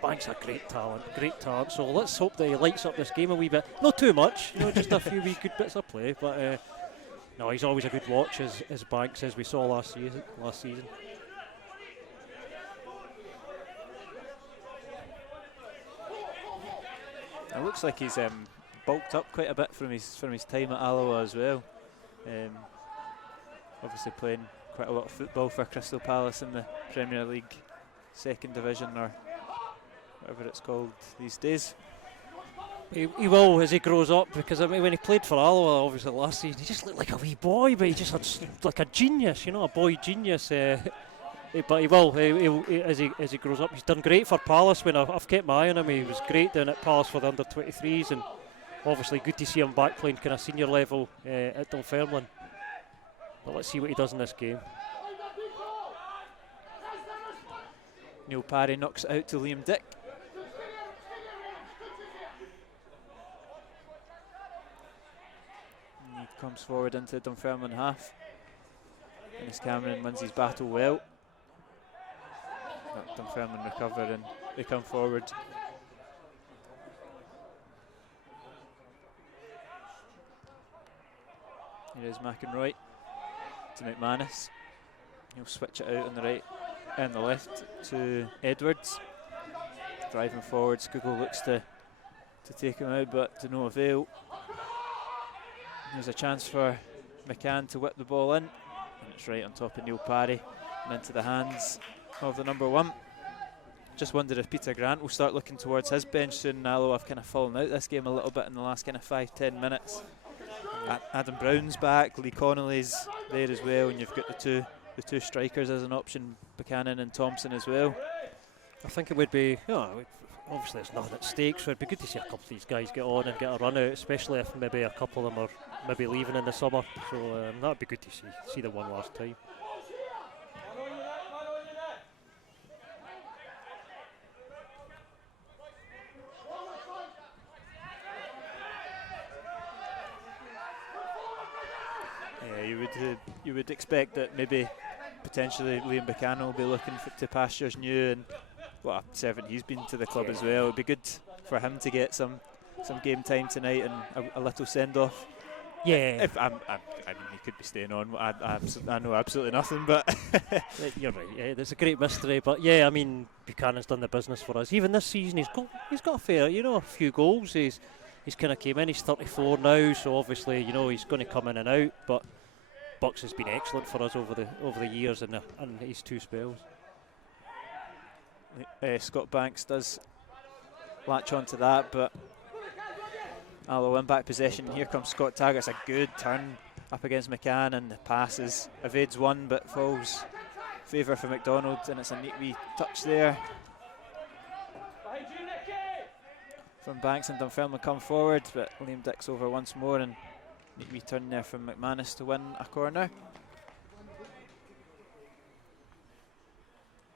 Banks a great talent. So let's hope that he lights up this game a wee bit. Not too much, just a few wee good bits of play. But no, he's always a good watch, as Banks, as we saw last season. It looks like he's bulked up quite a bit from his time at Alloa as well. Obviously playing quite a lot of football for Crystal Palace in the Premier League second division, or whatever it's called these days. He will as he grows up, because I mean, when he played for Alloa obviously last season, he just looked like a wee boy, but he just had like a genius, a boy genius. But he will, as he grows up. He's done great for Palace. When I've kept my eye on him, he was great down at Palace for the under-23s, and obviously good to see him back playing kind of senior level at Dunfermline. But let's see what he does in this game. Neil Parry knocks it out to Liam Dick. And he comes forward into the Dunfermline half. Dennis Cameron wins his battle well. Dunfermline recover and they come forward. Here is McEnroy to McManus. He'll switch it out on the right and the left to Edwards. Driving forward, Skugel looks to take him out, but to no avail. There's a chance for McCann to whip the ball in, and it's right on top of Neil Parry and into the hands of the number one. Just wondered if Peter Grant will start looking towards his bench soon. Alloa have kind of fallen out this game a little bit in the last kind of 5-10 minutes. Adam Brown's back, Lee Connolly's there as well, and you've got the two strikers as an option, Buchanan and Thompson as well. I think it would be, obviously it's nothing at stake, so it'd be good to see a couple of these guys get on and get a run out, especially if maybe a couple of them are maybe leaving in the summer. So that'd be good to see the one last time. You would expect that maybe potentially Liam Buchanan will be looking to pastures new, and what a servant he's been to the club as well. It would be good for him to get some game time tonight and a little send off. Yeah, I mean, he could be staying on. I know absolutely nothing, but you're right. Yeah, there's a great mystery, but yeah, I mean, Buchanan's done the business for us. Even this season, he's got a fair, a few goals. He's kind of came in. He's 34 now, so obviously, he's going to come in and out. But Bucks has been excellent for us over the years and his two spells. Scott Banks does latch on to that, but Alloa win back possession. Here comes Scott Taggart. It's a good turn up against McCann, and the pass evades one but falls favour for McDonald, and it's a neat wee touch there from Banks, and Dunfermline come forward, but Liam Dix over once more, and neat wee turn there from McManus to win a corner.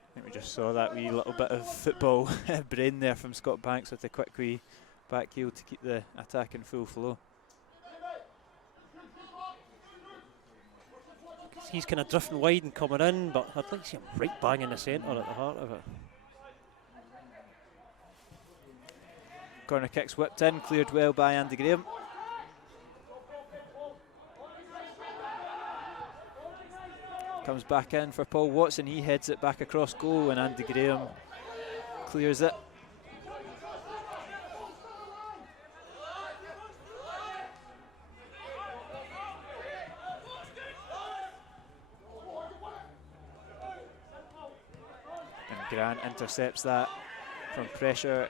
I think we just saw that wee little bit of football brain there from Scott Banks with the quick wee back heel to keep the attack in full flow. He's kind of drifting wide and coming in, but I'd like to see him right bang in the centre at the heart of it. Corner kick's whipped in, cleared well by Andy Graham. Comes back in for Paul Watson, he heads it back across goal, and Andy Graham clears it. And Grant intercepts that from pressure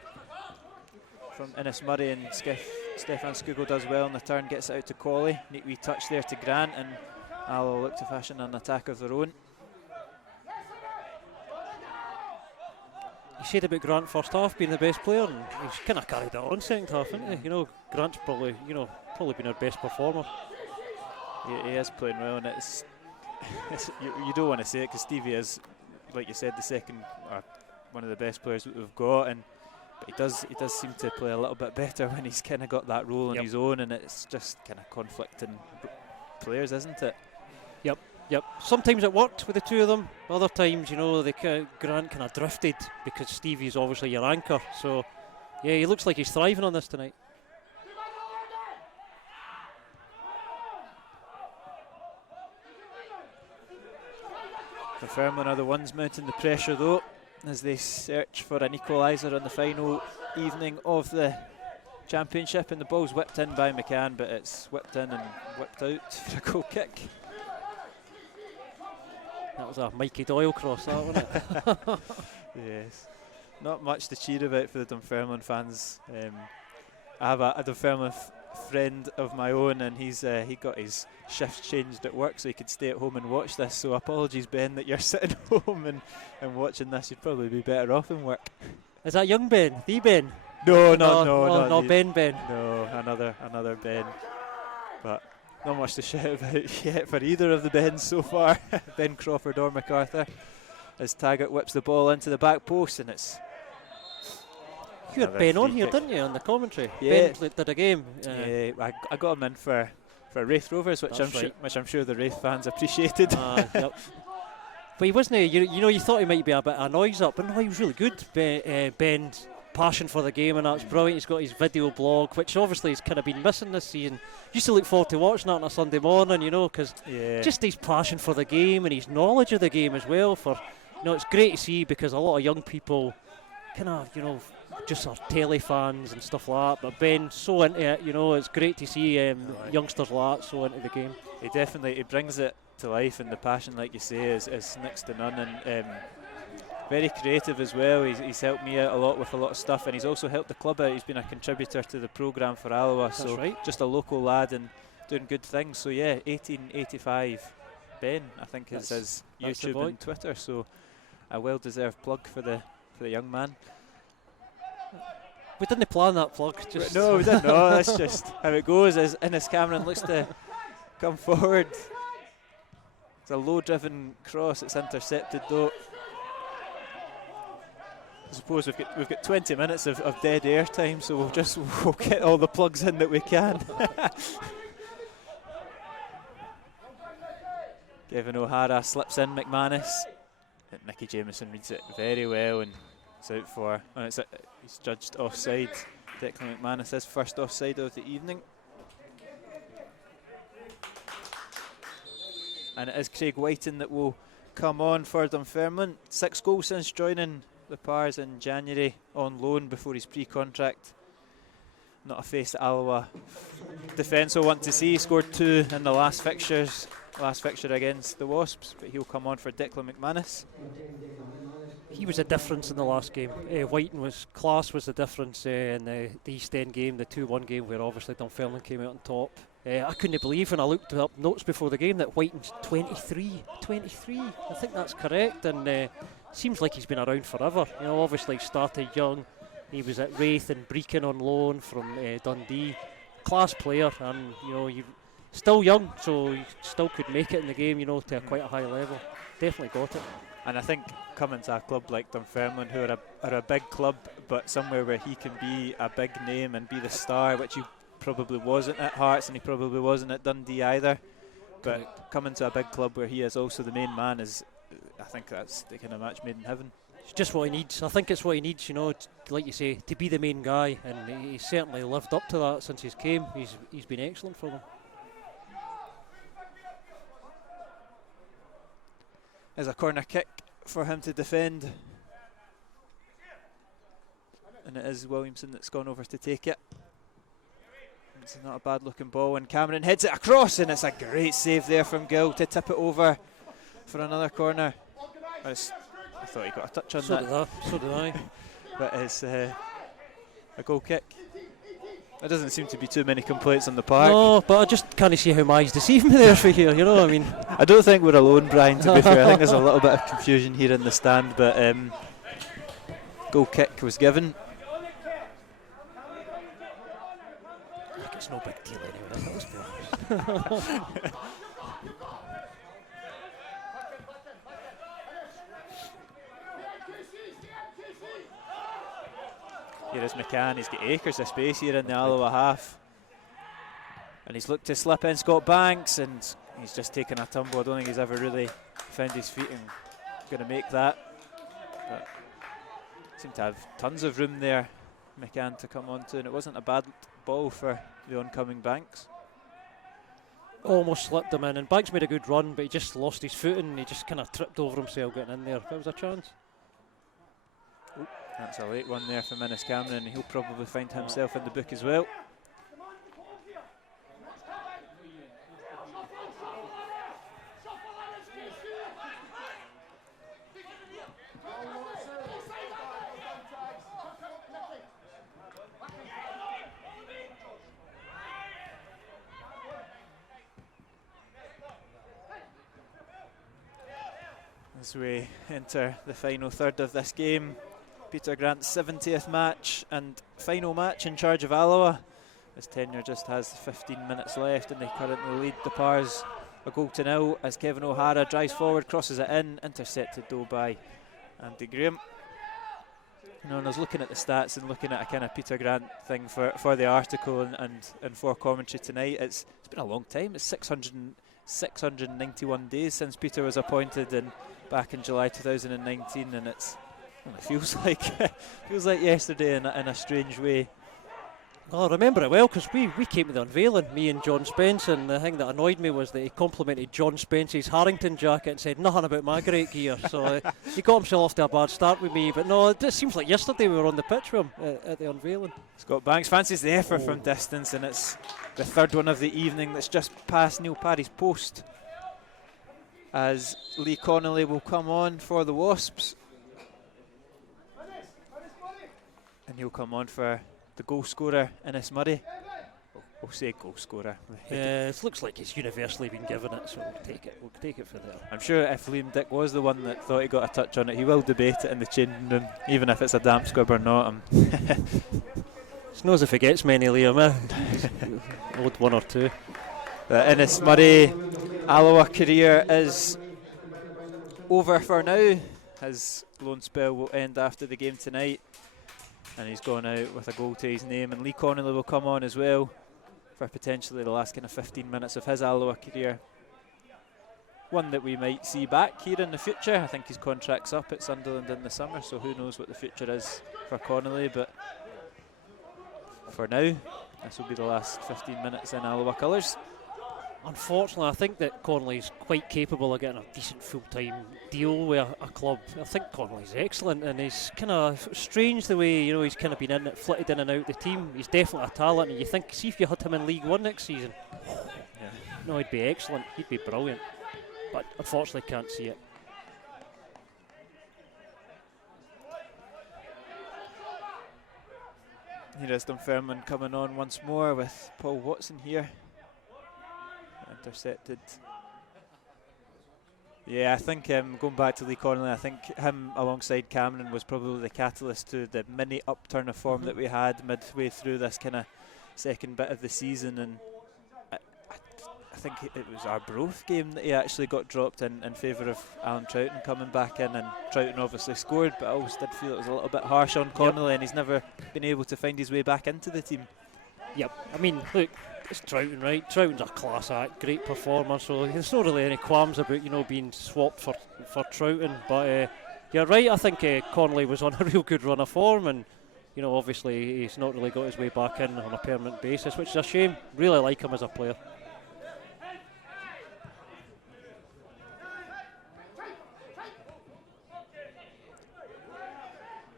from Innes Murray, and Stefan Skugel does well on the turn, gets it out to Colley. Neat wee touch there to Grant, and Alloa look to fashion an attack of their own. You said about Grant first half being the best player, and he's kind of carried it on second half, isn't he? You know, Grant's probably been our best performer. He is playing well, and it's you don't want to say it because Stevie is, like you said, the second one of the best players that we've got, but he does seem to play a little bit better when he's kind of got that role on his own, and it's just kind of conflicting players, isn't it? Yep. Sometimes it worked with the two of them. Other times, Grant kind of drifted because Stevie's obviously your anchor. So, yeah, he looks like he's thriving on this tonight. Dunfermline are the ones mounting the pressure though, as they search for an equaliser on the final evening of the championship, and the ball's whipped in by McCann, but it's whipped in and whipped out for a goal kick. That was a Mikey Doyle cross, that, wasn't it? Yes. Not much to cheer about for the Dunfermline fans. I have a Dunfermline friend of my own, and he got his shifts changed at work so he could stay at home and watch this. So apologies, Ben, that you're sitting home and watching this. You'd probably be better off in work. Is that young Ben? The Ben? No, not Ben. No, another Ben. But not much to shout about yet for either of the Bens so far, Ben Crawford or MacArthur, as Taggart whips the ball into the back post, and it's... You had Ben on here, didn't you, on the commentary? Yeah. Ben did a game. Yeah, I got him in for Wraith Rovers, which I'm sure the Wraith fans appreciated. Yep. But he wasn't, you thought he might be a bit of a noise up, but no, he was really good. Ben's passion for the game, and that's brilliant. He's got his video blog, which obviously he's kind of been missing this season. Used to look forward to watching that on a Sunday morning, because just his passion for the game and his knowledge of the game as well. It's great to see, because a lot of young people kind of, just are telly fans and stuff like that. But Ben's so into it, it's great to see youngsters like that so into the game. He brings it to life, and the passion, like you say, is next to none, and very creative as well. He's helped me out a lot with a lot of stuff, and he's also helped the club out. He's been a contributor to the programme for Alloa, just a local lad and doing good things. So yeah, 1885 Ben, I think, is his YouTube and Twitter, so a well-deserved plug for the young man. We didn't plan that plug. No, we didn't. No, that's just how it goes. As Innes Cameron looks to come forward. It's a low-driven cross. It's intercepted though. I suppose we've got 20 minutes of dead air time, so we'll get all the plugs in that we can. Kevin O'Hara slips in McManus. Nicky Jameson reads it very well, and it's out for. He's judged offside. Declan McManus is first offside of the evening. And it is Craig Whiten that will come on for Dunfermline. 6 goals since joining the Pars in January on loan before his pre-contract. Not a face that Alloa defence will want to see. He scored 2 in the last fixture against the Wasps, but he'll come on for Declan McManus. he was a difference in the last game. Whiting was class, was the difference in the East End game, the 2-1 game where obviously Dunfermline came out on top. I couldn't believe when I looked up notes before the game that Whiting's 23. I think that's correct, and seems like he's been around forever. You know, obviously started young. He was at Wraith and Brecon on loan from Dundee. Class player, and you know, you still young, so he still could make it in the game. You know, to quite a high level. Definitely got it. And I think coming to a club like Dunfermline, who are a big club, but somewhere where he can be a big name and be the star, which he probably wasn't at Hearts, and he probably wasn't at Dundee either. But coming to a big club where he is also the main man is, I think that's the kind of match made in heaven. It's just what he needs. I think it's what he needs, you know, like you say, to be the main guy, and he's certainly lived up to that since he's came. He's been excellent for them. There's a corner kick for him to defend, and it is Williamson that's gone over to take it. It's not a bad looking ball, and Cameron heads it across, and it's a great save there from Gill to tip it over for another corner. I thought he got a touch on that. So did I. But it's a goal kick. There doesn't seem to be too many complaints on the park. No, but I just can't see how my eyes deceive me there for here, you know what I mean? I don't think we're alone, Brian, to be fair. I think there's a little bit of confusion here in the stand, but goal kick was given. Like it's no big deal anyway, let's be honest. Here is McCann, he's got acres of space here in the Alloa half. And he's looked to slip in Scott Banks, and he's just taken a tumble. I don't think he's ever really found his feet and going to make that. But seemed to have tons of room there, McCann, to come onto, and it wasn't a bad ball for the oncoming Banks. Almost slipped him in, and Banks made a good run, but he just lost his footing, and he just kind of tripped over himself getting in there. There was a chance. That's a late one there for Minnis Cameron, and he'll probably find himself in the book as well. As we enter the final third of this game, Peter Grant's 70th match and final match in charge of Alloa. His tenure just has 15 minutes left, and they currently lead the Pars a 0-0 as Kevin O'Hara drives forward, crosses it in, intercepted though by Andy Graham. You know, and I was looking at the stats and looking at a kind of Peter Grant thing for the article and for commentary tonight. It's been a long time. It's 691 days since Peter was appointed, and back in July 2019, and it feels like yesterday in a strange way. Oh, I remember it well because we came to the unveiling, me and John Spence, and the thing that annoyed me was that he complimented John Spence's Harrington jacket and said nothing about my great gear. So he got himself off to a bad start with me. But no, it just seems like yesterday we were on the pitch with him at the unveiling. Scott Banks fancies the effort from distance, and it's the third one of the evening that's just past Neil Parry's post, as Lee Connolly will come on for the Wasps. And he'll come on for the goal scorer, Innes Murray. We'll say goal scorer. Yeah, it looks like he's universally been given it, so we'll take it. We'll take it for there. I'm sure if Liam Dick was the one that thought he got a touch on it, he will debate it in the changing room, even if it's a damp squib or not. It's not as if he gets many, Liam. Old one or two. Innes Murray, Alloa career is over for now. His loan spell will end after the game tonight, and he's gone out with a goal to his name. And Lee Connolly will come on as well for potentially the last kind of 15 minutes of his Alloa career. One that we might see back here in the future. I think his contract's up at Sunderland in the summer, so who knows what the future is for Connolly. But for now, this will be the last 15 minutes in Alloa colours. Unfortunately, I think that Connolly's quite capable of getting a decent full-time deal with a club. I think Connolly's excellent, and he's kind of strange the way, you know, he's kind of been flitted in and out the team. He's definitely a talent, and you think, see if you had him in League One next season. Yeah. No, he'd be excellent. He'd be brilliant. But unfortunately, can't see it. Here is Dunfermline coming on once more with Paul Watson here. Intercepted. Yeah, I think going back to Lee Connolly, I think him alongside Cameron was probably the catalyst to the mini upturn of form that we had midway through this kind of second bit of the season. And I think it was our Arbroath game that he actually got dropped in favour of Alan Troughton coming back in, and Troughton obviously scored, but I always did feel it was a little bit harsh on Connolly, and he's never been able to find his way back into the team. Yep, I mean, look, it's Troughton, right? Troughton's a class act, great performer, so there's not really any qualms about, you know, being swapped for Troughton, but you're right, I think Connolly was on a real good run of form, and, you know, obviously he's not really got his way back in on a permanent basis, which is a shame. Really like him as a player.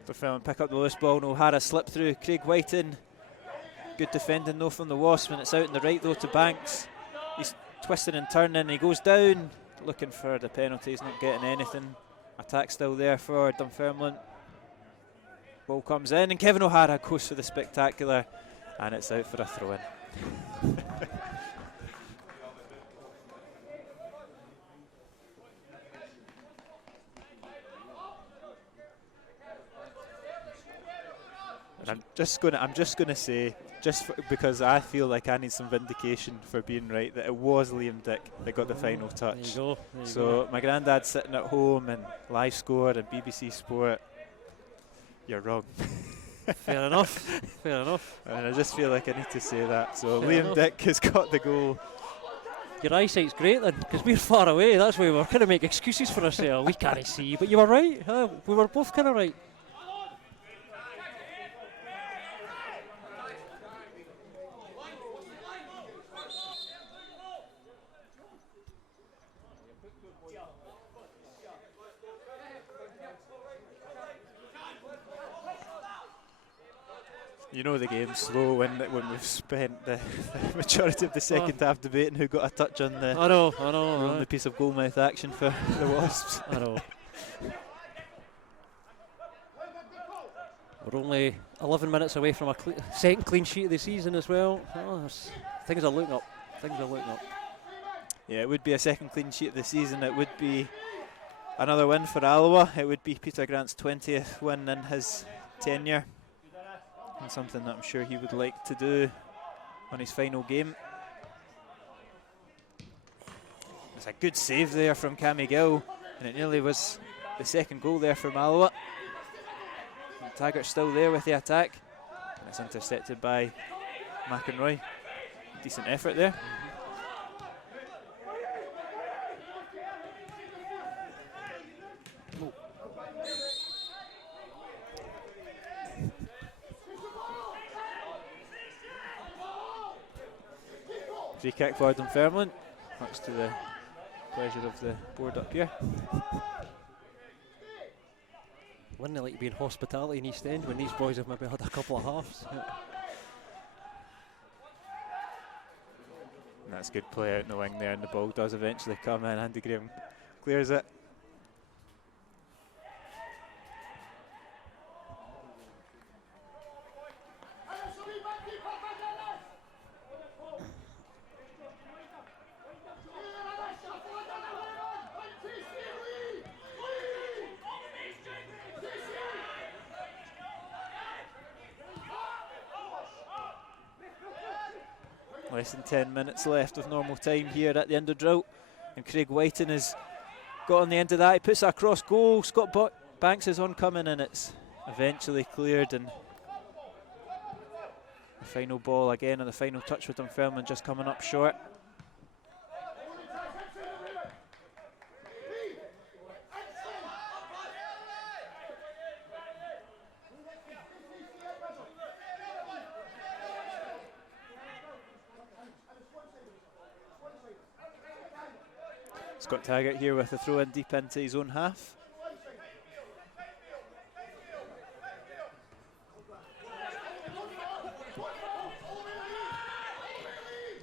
Dunfermline pick up the loose ball, and O'Hara slip through. Craig Whiten, good defending though from the Wasps, and it's out on the right though to Banks. He's twisting and turning, he goes down, looking for the penalty, he's not getting anything. Attack still there for Dunfermline. Ball comes in, and Kevin O'Hara goes for the spectacular, and it's out for a throw-in. I'm just gonna say, because I feel like I need some vindication for being right, that it was Liam Dick that got the final touch. There you go. So my granddad's sitting at home and Live Score and BBC Sport. You're wrong. Fair enough. Fair enough. And I just feel like I need to say that. So Fair Liam enough. Dick has got the goal. Your eyesight's great then, because we're far away. That's why we're kind of make excuses for ourselves. We can't see, but you were right. We were both kind of right. You know the game's slow when we've spent the majority of the second half debating who got a touch on the I know. only piece of goalmouth action for the Wasps. I know. We're only 11 minutes away from a second clean sheet of the season as well. Oh, things are looking up. Yeah, it would be a second clean sheet of the season. It would be another win for Alloa. It would be Peter Grant's 20th win in his tenure, and something that I'm sure he would like to do on his final game. It's a good save there from Cammy Gill, and it nearly was the second goal there from Alloa. And Taggart's still there with the attack, and it's intercepted by McInroy. Decent effort there. Free kick for Dunfermline, much to the pleasure of the board up here. Wouldn't it like to be in hospitality in East End when these boys have maybe had a couple of halves? And that's good play out in the wing there, and the ball does eventually come in. Andy Graham clears it. Less than 10 minutes left of normal time here at the end of drought, and Craig Whiten has got on the end of that. He puts that across goal. Scott Banks is oncoming, and it's eventually cleared, and the final ball again, and the final touch with Dunfermline just coming up short. Scott Taggart here with a throw in deep into his own half.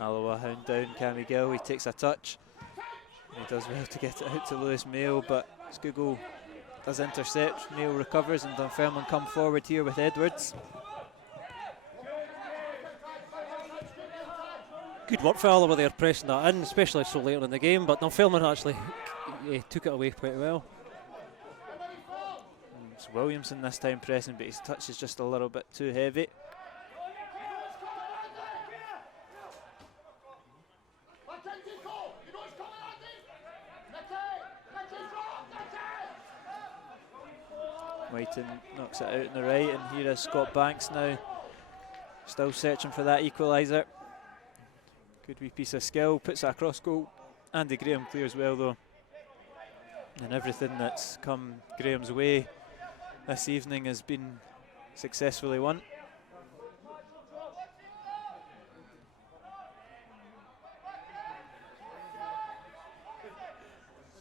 Alloa hound down Cammy Gill, he takes a touch. He does well to get it out to Lewis Mayo, but Skugel does intercept. Mayo recovers, and Dunfermline come forward here with Edwards. Good work for Alloa there, pressing that in, especially so later in the game, but Dunfermline actually took it away quite well. It's Williamson this time pressing, but his touch is just a little bit too heavy. Whiten knocks it out on the right, and here is Scott Banks now, still searching for that equaliser. Good wee piece of skill, puts it across goal. Andy Graham clears well though. And everything that's come Graham's way this evening has been successfully won.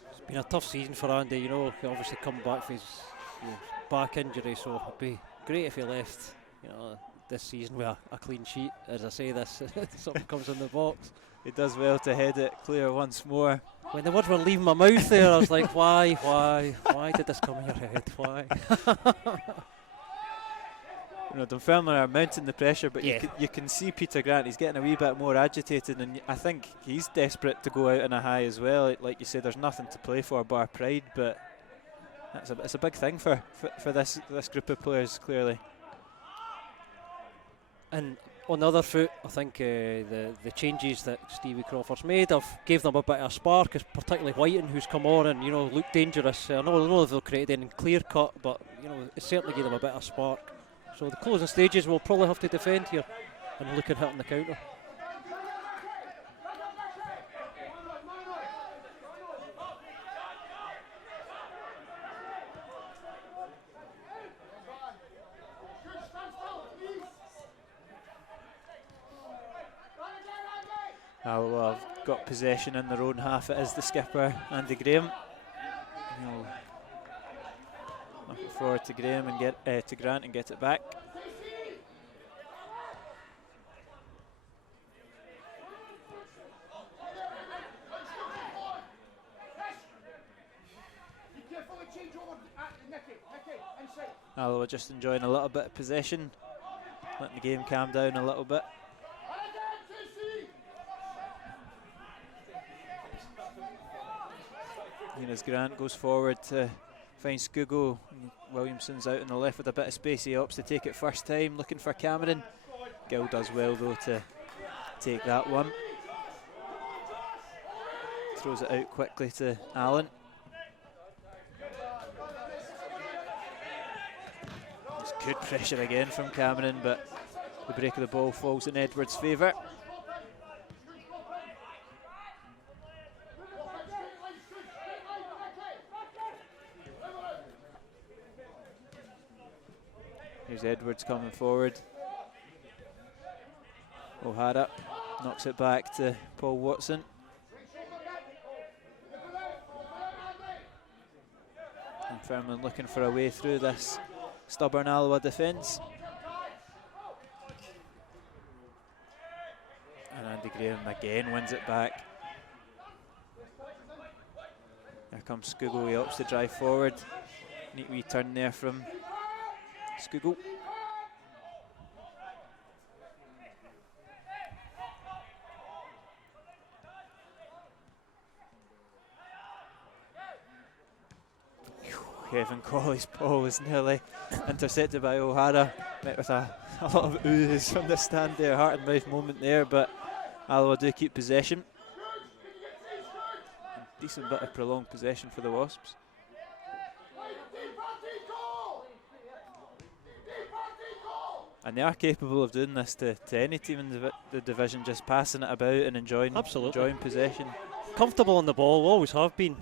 It's been a tough season for Andy, you know, he obviously come back from his back injury, so it'd be great if he left, you know, this season with a clean sheet. As I say this, something comes in the box. He does well to head it clear once more. When the words were leaving my mouth there, I was like, why did this come in your head, why? You know, Dunfermline are mounting the pressure, but Yeah. you can see Peter Grant, he's getting a wee bit more agitated, and I think he's desperate to go out on a high as well. Like you said, there's nothing to play for bar pride, but it's a big thing for this group of players, clearly. And on the other foot, I think the changes that Stevie Crawford's made gave them a bit of a spark, particularly Whiten, who's come on and, you know, looked dangerous. I don't know if they'll create anything clear cut, but, you know, it certainly gave them a bit of spark. So the closing stages will probably have to defend here and look at hitting the counter. Alloa have got possession in their own half. It is the skipper, Andy Graham. He'll knock it forward to Graham and get to Grant and get it back. Alloa just enjoying a little bit of possession, letting the game calm down a little bit. As Grant goes forward to find Skugo, Williamson's out on the left with a bit of space. He opts to take it first time, looking for Cameron. Gill does well though to take that one. Throws it out quickly to Allen. It's good pressure again from Cameron, but the break of the ball falls in Edwards' favour. Here's Edwards coming forward. O'Hara knocks it back to Paul Watson. And Dunfermline looking for a way through this stubborn Alloa defence. And Andy Graham again wins it back. Here comes Skugo, he opts to drive forward. Neat wee turn there from Skugo. Kevin Colley's ball is nearly intercepted by O'Hara. Met with a lot of oohs from the stand there, heart and mouth moment there, but Alloa do keep possession. Decent bit of prolonged possession for the Wasps. And they are capable of doing this to any team in the division, just passing it about and enjoying possession. Comfortable on the ball, always have been.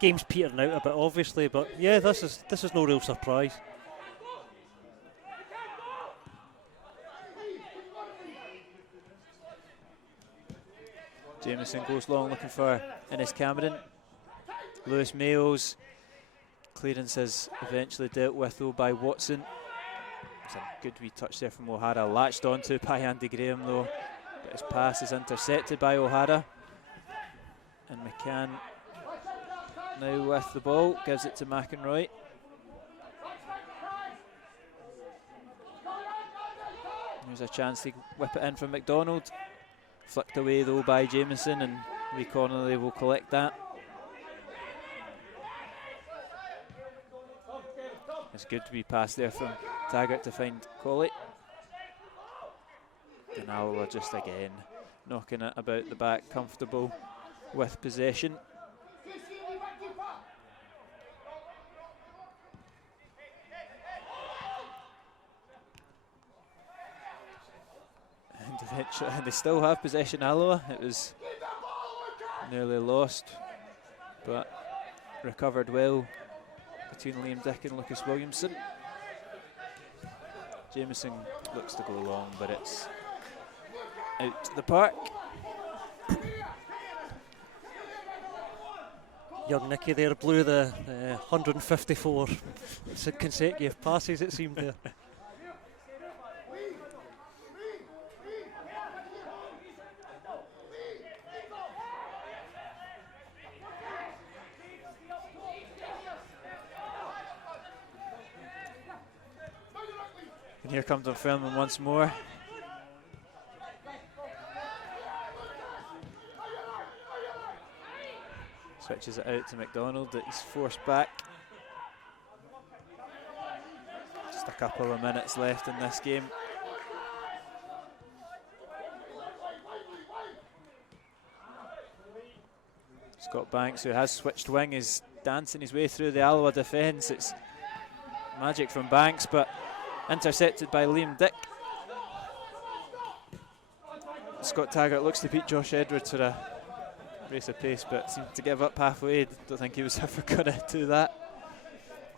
Game's petering out a bit, obviously, but yeah, this is no real surprise. Jameson goes long looking for Innes Cameron. Lewis Mayos. Clearance is eventually dealt with though by Watson. It's a good wee touch there from O'Hara, latched onto by Andy Graham though, but his pass is intercepted by O'Hara. And McCann now with the ball, gives it to McEnroy. There's a chance to whip it in from McDonald. Flicked away though by Jameson, and Lee Connolly will collect that. It's good to be passed there from Taggart to find Colley. And Alloa just again knocking it about the back, comfortable with possession. And eventually, they still have possession, Alloa. It was nearly lost, but recovered well between Liam Dick and Lucas Williamson. Jameson looks to go long, but it's out to the park. Young Nicky there blew the 154 consecutive passes, it seemed there. And here comes Dunfermline once more. Switches it out to McDonald, that he's forced back. Just a couple of minutes left in this game. Scott Banks, who has switched wing, is dancing his way through the Alloa defence. It's magic from Banks, but intercepted by Liam Dick. Scott Taggart looks to beat Josh Edwards for a race of pace, but seemed to give up halfway. Don't think he was ever going to do that.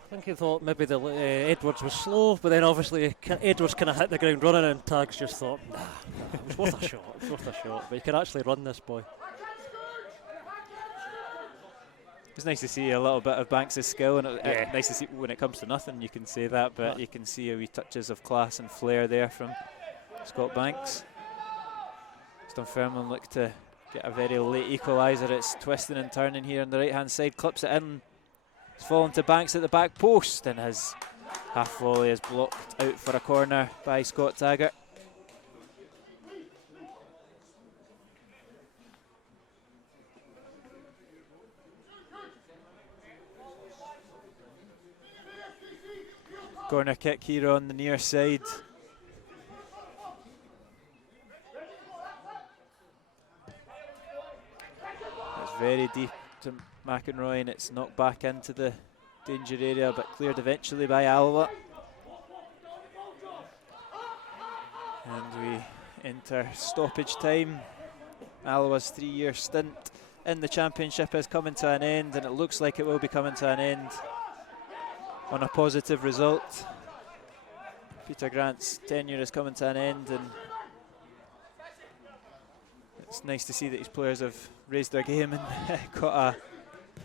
I think he thought maybe the Edwards was slow, but then obviously Edwards kind of hit the ground running, and Tags just thought, nah, it's worth a shot, it's worth a shot. But he can actually run, this boy. It's nice to see a little bit of Banks' skill, and nice to see when it comes to nothing, you can say that, but you can see a wee touches of class and flair there from Scott Banks. Dunfermline look to get a very late equaliser. It's twisting and turning here on the right hand side, clips it in. It's fallen to Banks at the back post, and his half volley is blocked out for a corner by Scott Taggart. Corner kick here on the near side. It's very deep to McEnroy, and it's knocked back into the danger area, but cleared eventually by Alloa. And we enter stoppage time. Alloa's 3-year stint in the Championship is coming to an end, and it looks like it will be coming to an end on a positive result. Peter Grant's tenure is coming to an end, and it's nice to see that his players have raised their game and got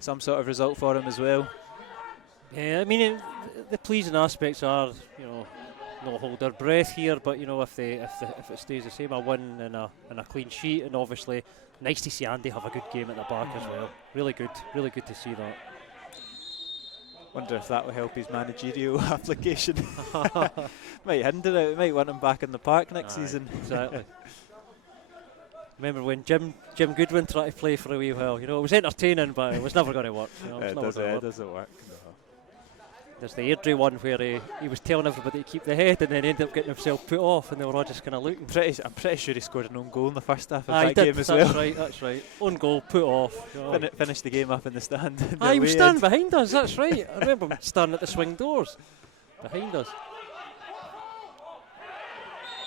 some sort of result for him as well. Yeah, I mean, the pleasing aspects are, you know, not hold their breath here, but you know, if it stays the same, a win and a clean sheet, and obviously nice to see Andy have a good game at the back as well. Really good to see that. Wonder if that will help his managerial application. Might hinder it. Might want him back in the park next season. Exactly. Remember when Jim Goodwin tried to play for a wee while? You know, it was entertaining, but it was never going to work. You know, it doesn't work. No. There's the Airdrie one where he was telling everybody to keep the head, and then ended up getting himself put off, and they were all just kind of looking. I'm pretty sure he scored an own goal in the first half of that game as well. That's right. Own goal, put off. You know. Finished the game up in the stand. He was standing behind us, that's right. I remember him standing at the swing doors behind us.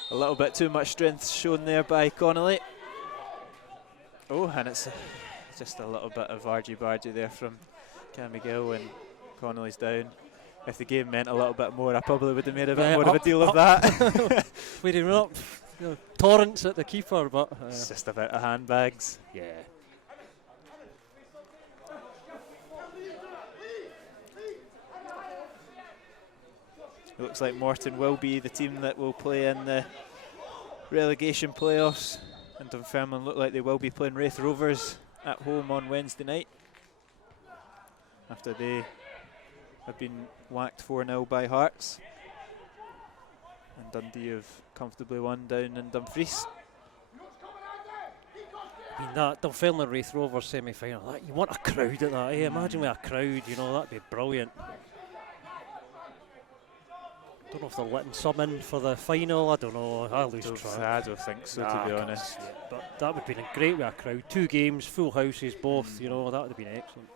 A little bit too much strength shown there by Connolly. Oh, and it's just a little bit of argy-bargy there from Cam McGill, and Connolly's down. If the game meant a little bit more, I probably would have made a bit more of a deal of that. We're up, torrents at the keeper, but it's just about the handbags. Yeah. It looks like Morton will be the team that will play in the relegation playoffs, and Dunfermline look like they will be playing Raith Rovers at home on Wednesday night, after they have been whacked 4-0 by Hearts, and Dundee have comfortably won down in Dumfries. I mean, that Dunfermline Wraith Rovers semi-final, you want a crowd at that, Imagine with a crowd, that'd be brilliant. Don't know if they're letting some in for the final, I don't know, I lose track. I don't think so, to be honest. But that would have been great with a crowd. 2 games, full houses, both, that would have been excellent.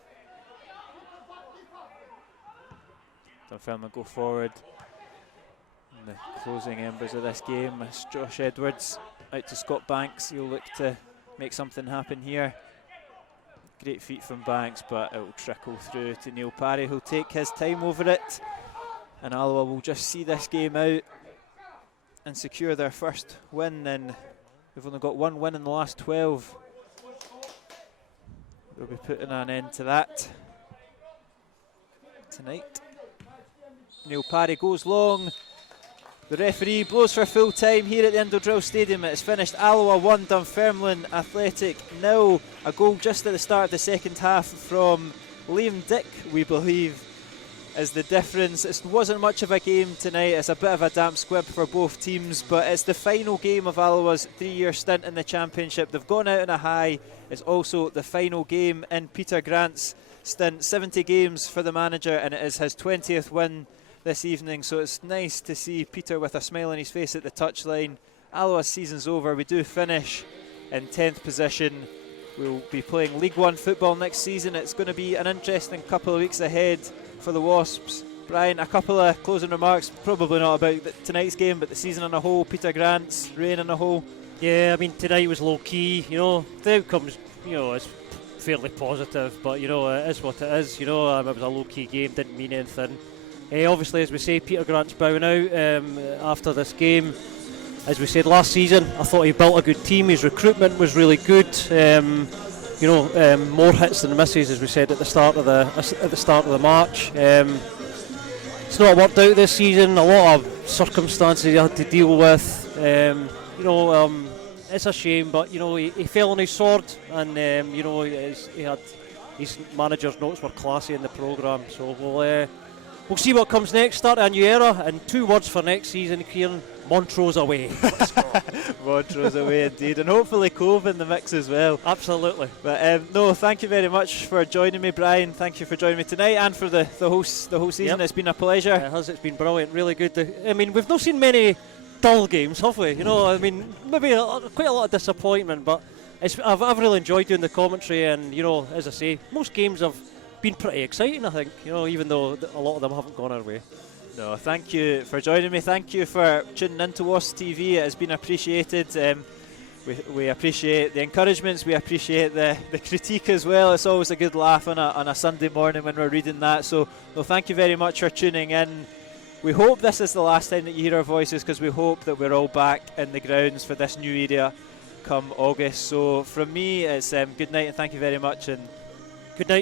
Dunfermline go forward in the closing embers of this game. It's Josh Edwards out to Scott Banks. He'll look to make something happen here. Great feet from Banks, but it will trickle through to Neil Parry, who'll take his time over it. And Alloa will just see this game out and secure their first win. And we've only got 1 win in the last 12. They'll be putting an end to that tonight. Neil Parry goes long. The referee blows for full time here at the Indodrill Stadium. It's finished Alloa 1, Dunfermline Athletic 0. A goal just at the start of the second half from Liam Dick, we believe, is the difference. It wasn't much of a game tonight. It's a bit of a damp squib for both teams, but it's the final game of Alloa's 3-year stint in the Championship. They've gone out on a high. It's also the final game in Peter Grant's stint. 70 games for the manager, and it is his 20th win this evening, so it's nice to see Peter with a smile on his face at the touchline. Alloa's season's over. We do finish in 10th position. We'll be playing League One football next season. It's going to be an interesting couple of weeks ahead for the Wasps. Brian, a couple of closing remarks, probably not about tonight's game, but the season on a whole, Peter Grant's reign on a whole. Yeah, I mean, tonight was low-key, the outcome's, is fairly positive, but, it is what it is, it was a low-key game, didn't mean anything. Obviously, as we say, Peter Grant's bowing out after this game. As we said last season, I thought he built a good team. His recruitment was really good. More hits than misses, as we said at the start of the March. It's not worked out this season. A lot of circumstances he had to deal with. It's a shame, but he fell on his sword, and he had his manager's notes were classy in the programme. So we'll see what comes next. Start a new era, and 2 words for next season, Kieran: Montrose away. Montrose away indeed, and hopefully Cove in the mix as well. Absolutely. But no, thank you very much for joining me, Brian. Thank you for joining me tonight and for the whole season. Yep. It's been a pleasure. It has. It's been brilliant. Really good. We've not seen many dull games, have we? Maybe quite a lot of disappointment, but I've really enjoyed doing the commentary, and as I say, most games have been pretty exciting, I think, even though a lot of them haven't gone our way. No, thank you for joining me. Thank you for tuning into Wasps TV. It has been appreciated. We appreciate the encouragements. We appreciate the critique as well. It's always a good laugh on a Sunday morning when we're reading that. So, thank you very much for tuning in. We hope this is the last time that you hear our voices, because we hope that we're all back in the grounds for this new area come August. So from me, it's good night and thank you very much. And good night.